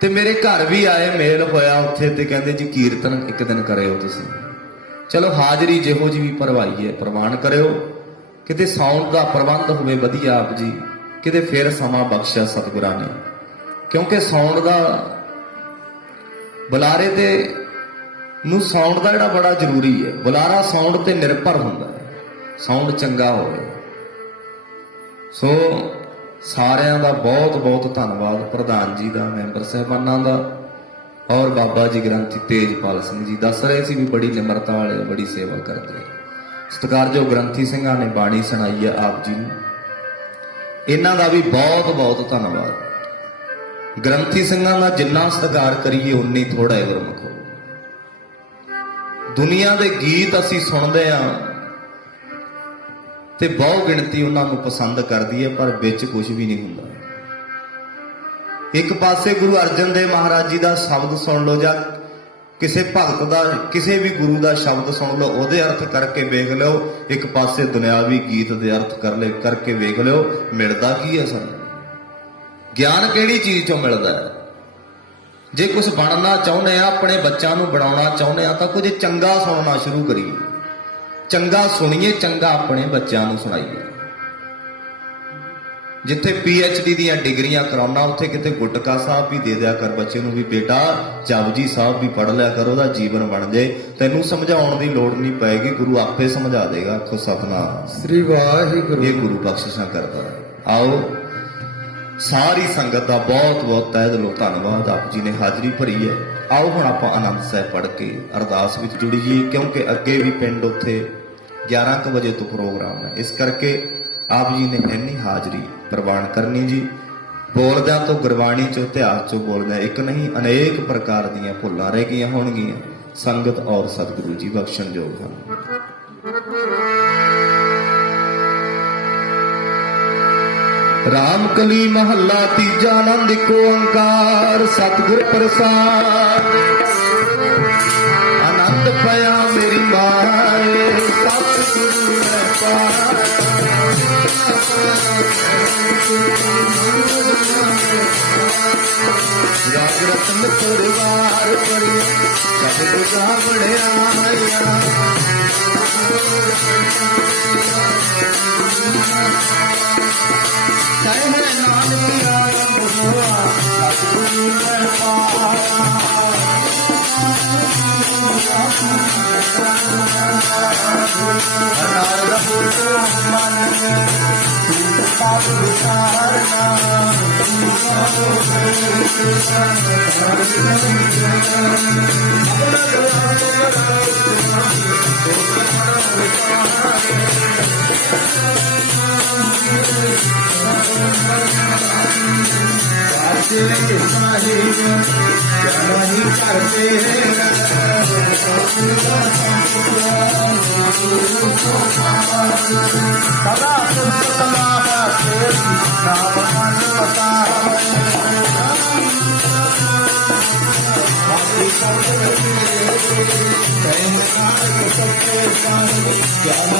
ਤੇ ਮੇਰੇ ਘਰ ਵੀ ਆਏ, ਮੇਲ ਹੋਇਆ ਉੱਥੇ, ਤੇ ਕਹਿੰਦੇ ਜੀ ਕੀਰਤਨ ਇੱਕ ਦਿਨ ਕਰਿਓ ਤੁਸੀਂ। ਚਲੋ ਹਾਜ਼ਰੀ ਜਿਹੋ ਜੀ ਵੀ ਭਰਵਾਈ ਹੈ ਪ੍ਰਵਾਨ ਕਰਿਓ, ਕਿਤੇ ਸਾਊਂਡ ਦਾ ਪ੍ਰਬੰਧ ਹੋਵੇ ਵਧੀਆ ਆਪ ਜੀ, ਕਿਤੇ ਫੇਰ ਸਮਾਂ ਬਖਸ਼ਿਆ ਸਤਿਗੁਰਾਂ ਨੇ, ਕਿਉਂਕਿ ਸਾਊਂਡ ਦਾ ਬੁਲਾਰੇ ਤੇ ਨੂੰ ਸਾਊਂਡ ਦਾ ਜਿਹੜਾ ਬੜਾ ਜ਼ਰੂਰੀ ਹੈ। ਬੁਲਾਰਾ ਸਾਊਂਡ ਤੇ ਨਿਰਭਰ ਹੁੰਦਾ ਹੈ, ਸਾਊਂਡ ਚੰਗਾ ਹੋਵੇ। ਸੋ ਸਾਰਿਆਂ ਦਾ ਬਹੁਤ ਬਹੁਤ ਧੰਨਵਾਦ, ਪ੍ਰਧਾਨ ਜੀ ਦਾ, ਮੈਂਬਰ ਸਾਹਿਬਾਨਾਂ ਦਾ, ਔਰ ਬਾਬਾ ਜੀ ਗ੍ਰੰਥੀ ਤੇਜਪਾਲ ਸਿੰਘ ਜੀ ਦੱਸ ਰਹੇ ਸੀ ਵੀ ਬੜੀ ਨਿਮਰਤਾ ਵਾਲੇ, ਬੜੀ ਸੇਵਾ ਕਰਦੇ। ਸਤਿਕਾਰਯੋਗ ਗ੍ਰੰਥੀ ਸਿੰਘਾਂ ਨੇ ਬਾਣੀ ਸੁਣਾਈ ਹੈ ਆਪ ਜੀ ਨੂੰ, ਇਹਨਾਂ ਦਾ ਵੀ ਬਹੁਤ ਬਹੁਤ ਧੰਨਵਾਦ। ਗ੍ਰੰਥੀ ਸਿੰਘਾਂ ਦਾ ਜਿੰਨਾ ਸਤਿਕਾਰ ਕਰੀਏ ਉਨੀ ਥੋੜਾ ਹੈ ਗੁਰਮੁਖੋ। ਦੁਨੀਆ ਦੇ ਗੀਤ ਅਸੀਂ ਸੁਣਦੇ ਆ ਤੇ ਬਹੁ ਗਿਣਤੀ ਉਹਨਾਂ ਨੂੰ ਪਸੰਦ ਕਰਦੀ ਹੈ, ਪਰ ਵਿੱਚ ਕੁਝ ਵੀ ਨਹੀਂ ਹੁੰਦਾ। ਇੱਕ ਪਾਸੇ ਗੁਰੂ ਅਰਜਨ ਦੇਵ ਮਹਾਰਾਜ ਜੀ ਦਾ ਸ਼ਬਦ ਸੁਣ ਲਓ, ਜਾਂ ਕਿਸੇ ਭਗਤ ਦਾ ਕਿਸੇ ਵੀ ਗੁਰੂ ਦਾ ਸ਼ਬਦ ਸੁਣ ਲਓ, ਉਹਦੇ ਅਰਥ ਕਰਕੇ ਵੇਖ ਲਿਓ, ਇੱਕ ਪਾਸੇ ਦੁਨਿਆਵੀ ਗੀਤ ਦੇ ਅਰਥ ਕਰਕੇ ਵੇਖ ਲਿਓ, ਮਿਲਦਾ ਕੀ ਹੈ ਸਾਨੂੰ? ਗਿਆਨ ਕਿਹੜੀ ਚੀਜ਼ ਚੋਂ ਮਿਲਦਾ ਹੈ? ਜੇ ਕੁਝ ਬਣਨਾ ਚਾਹੁੰਦੇ ਆ, ਆਪਣੇ ਬੱਚਿਆਂ ਨੂੰ ਬਣਾਉਣਾ ਚਾਹੁੰਦੇ ਆ, ਤਾਂ ਕੁਝ ਚੰਗਾ ਸੁਣਨਾ ਸ਼ੁਰੂ ਕਰੀਏ, ਚੰਗਾ ਸੁਣੀਏ, ਚੰਗਾ ਆਪਣੇ ਬੱਚਿਆਂ ਨੂੰ ਸੁਣਾਈਏ। ਜਿੱਥੇ PhD ਦੀਆਂ ਡਿਗਰੀਆਂ ਕਰਾਉਣਾ, ਉੱਥੇ ਕਿਤੇ ਗੁਟਕਾ ਸਾਹਿਬ ਵੀ ਦੇ ਦਿਆ ਕਰ ਬੱਚੇ ਨੂੰ, ਵੀ ਬੇਟਾ ਜਪਜੀ ਸਾਹਿਬ ਵੀ ਪੜ੍ਹ ਲਿਆ ਕਰ, ਉਹਦਾ ਜੀਵਨ ਬਣ ਜੇ, ਤੈਨੂੰ ਸਮਝਾਉਣ ਦੀ ਲੋੜ ਨਹੀਂ ਪਏਗੀ, ਗੁਰੂ ਆਪੇ ਸਮਝਾ ਦੇਗਾ। ਆਖੋ ਸਤਿਨਾਮ ਸ੍ਰੀ ਵਾਹਿਗੁਰੂ। ਇਹ ਗੁਰੂ ਬਖਸ਼ਿਸ਼ਾਂ ਕਰਦਾ ਹੈ। ਆਓ ਸਾਰੀ ਸੰਗਤ ਦਾ ਬਹੁਤ ਬਹੁਤ ਤਹਿ ਦਿਲੋਂ ਧੰਨਵਾਦ, ਆਪ ਜੀ ਨੇ ਹਾਜ਼ਰੀ ਭਰੀ ਹੈ। ਆਓ ਹੁਣ ਆਪਾਂ ਆਨੰਦ ਸਾਹਿਬ ਪੜ੍ਹ ਕੇ ਅਰਦਾਸ ਵਿੱਚ ਜੁੜੀਏ, ਕਿਉਂਕਿ ਅੱਗੇ ਵੀ ਪਿੰਡ ਉੱਥੇ 11 ਕੁ ਵਜੇ ਤੋਂ ਪ੍ਰੋਗਰਾਮ ਹੈ, ਇਸ ਕਰਕੇ ਆਪ ਜੀ ਨੇ ਇੰਨੀ ਹਾਜ਼ਰੀ ਪ੍ਰਵਾਨ ਕਰਨੀ ਜੀ। ਬੋਲਦਿਆਂ ਤੋਂ ਗੁਰਬਾਣੀ ਚੋਂ ਇਤਿਹਾਸ ਚੋਂ ਬੋਲਦਿਆਂ ਇੱਕ ਨਹੀਂ ਅਨੇਕ ਪ੍ਰਕਾਰ ਦੀਆਂ ਭੁੱਲਾਂ ਰਹਿ ਗਈਆਂ ਹੋਣਗੀਆਂ, ਸੰਗਤ ਔਰ ਸਤਿਗੁਰੂ ਜੀ ਬਖਸ਼ਣਯੋਗ ਹਨ। ਰਾਮ ਕਲੀ ਮਹੱਲਾ ਤੀਜਾ, ਆਨੰਦ ਏਕ ਓੰਕਾਰ ਸਤਿਗੁਰ ਪ੍ਰਸਾਦ। ਆਨੰਦ ਪਿਆ ਮੇਰੀ ਮਾਏ, ਸਤਿਗੁਰੂ ਮੈਂ ਪਾਇਆ। ਰਾਜ ਰਤਨ ਪਰਿਵਾਰ ਪਰਿਆ, ਸਭ ਦਾ ਬਣਿਆ। ਕਹਿ ਨਾਨਕ ਆਰੰਭ ਹੋਆ, ਸਤਿਗੁਰੂ ਮੈਂ ਪਾਇਆ। ਅਨਾਰ ਹੋ ਮਨ ਤੂੰ ਪਾਪ ਵਿਚਾਰਨਾ। ਸਦਾ ਸਤਨਾਮ ਤੇਰੀ ਨਾਮ ਮਨ ਪਤਾਵੇ। Yeah.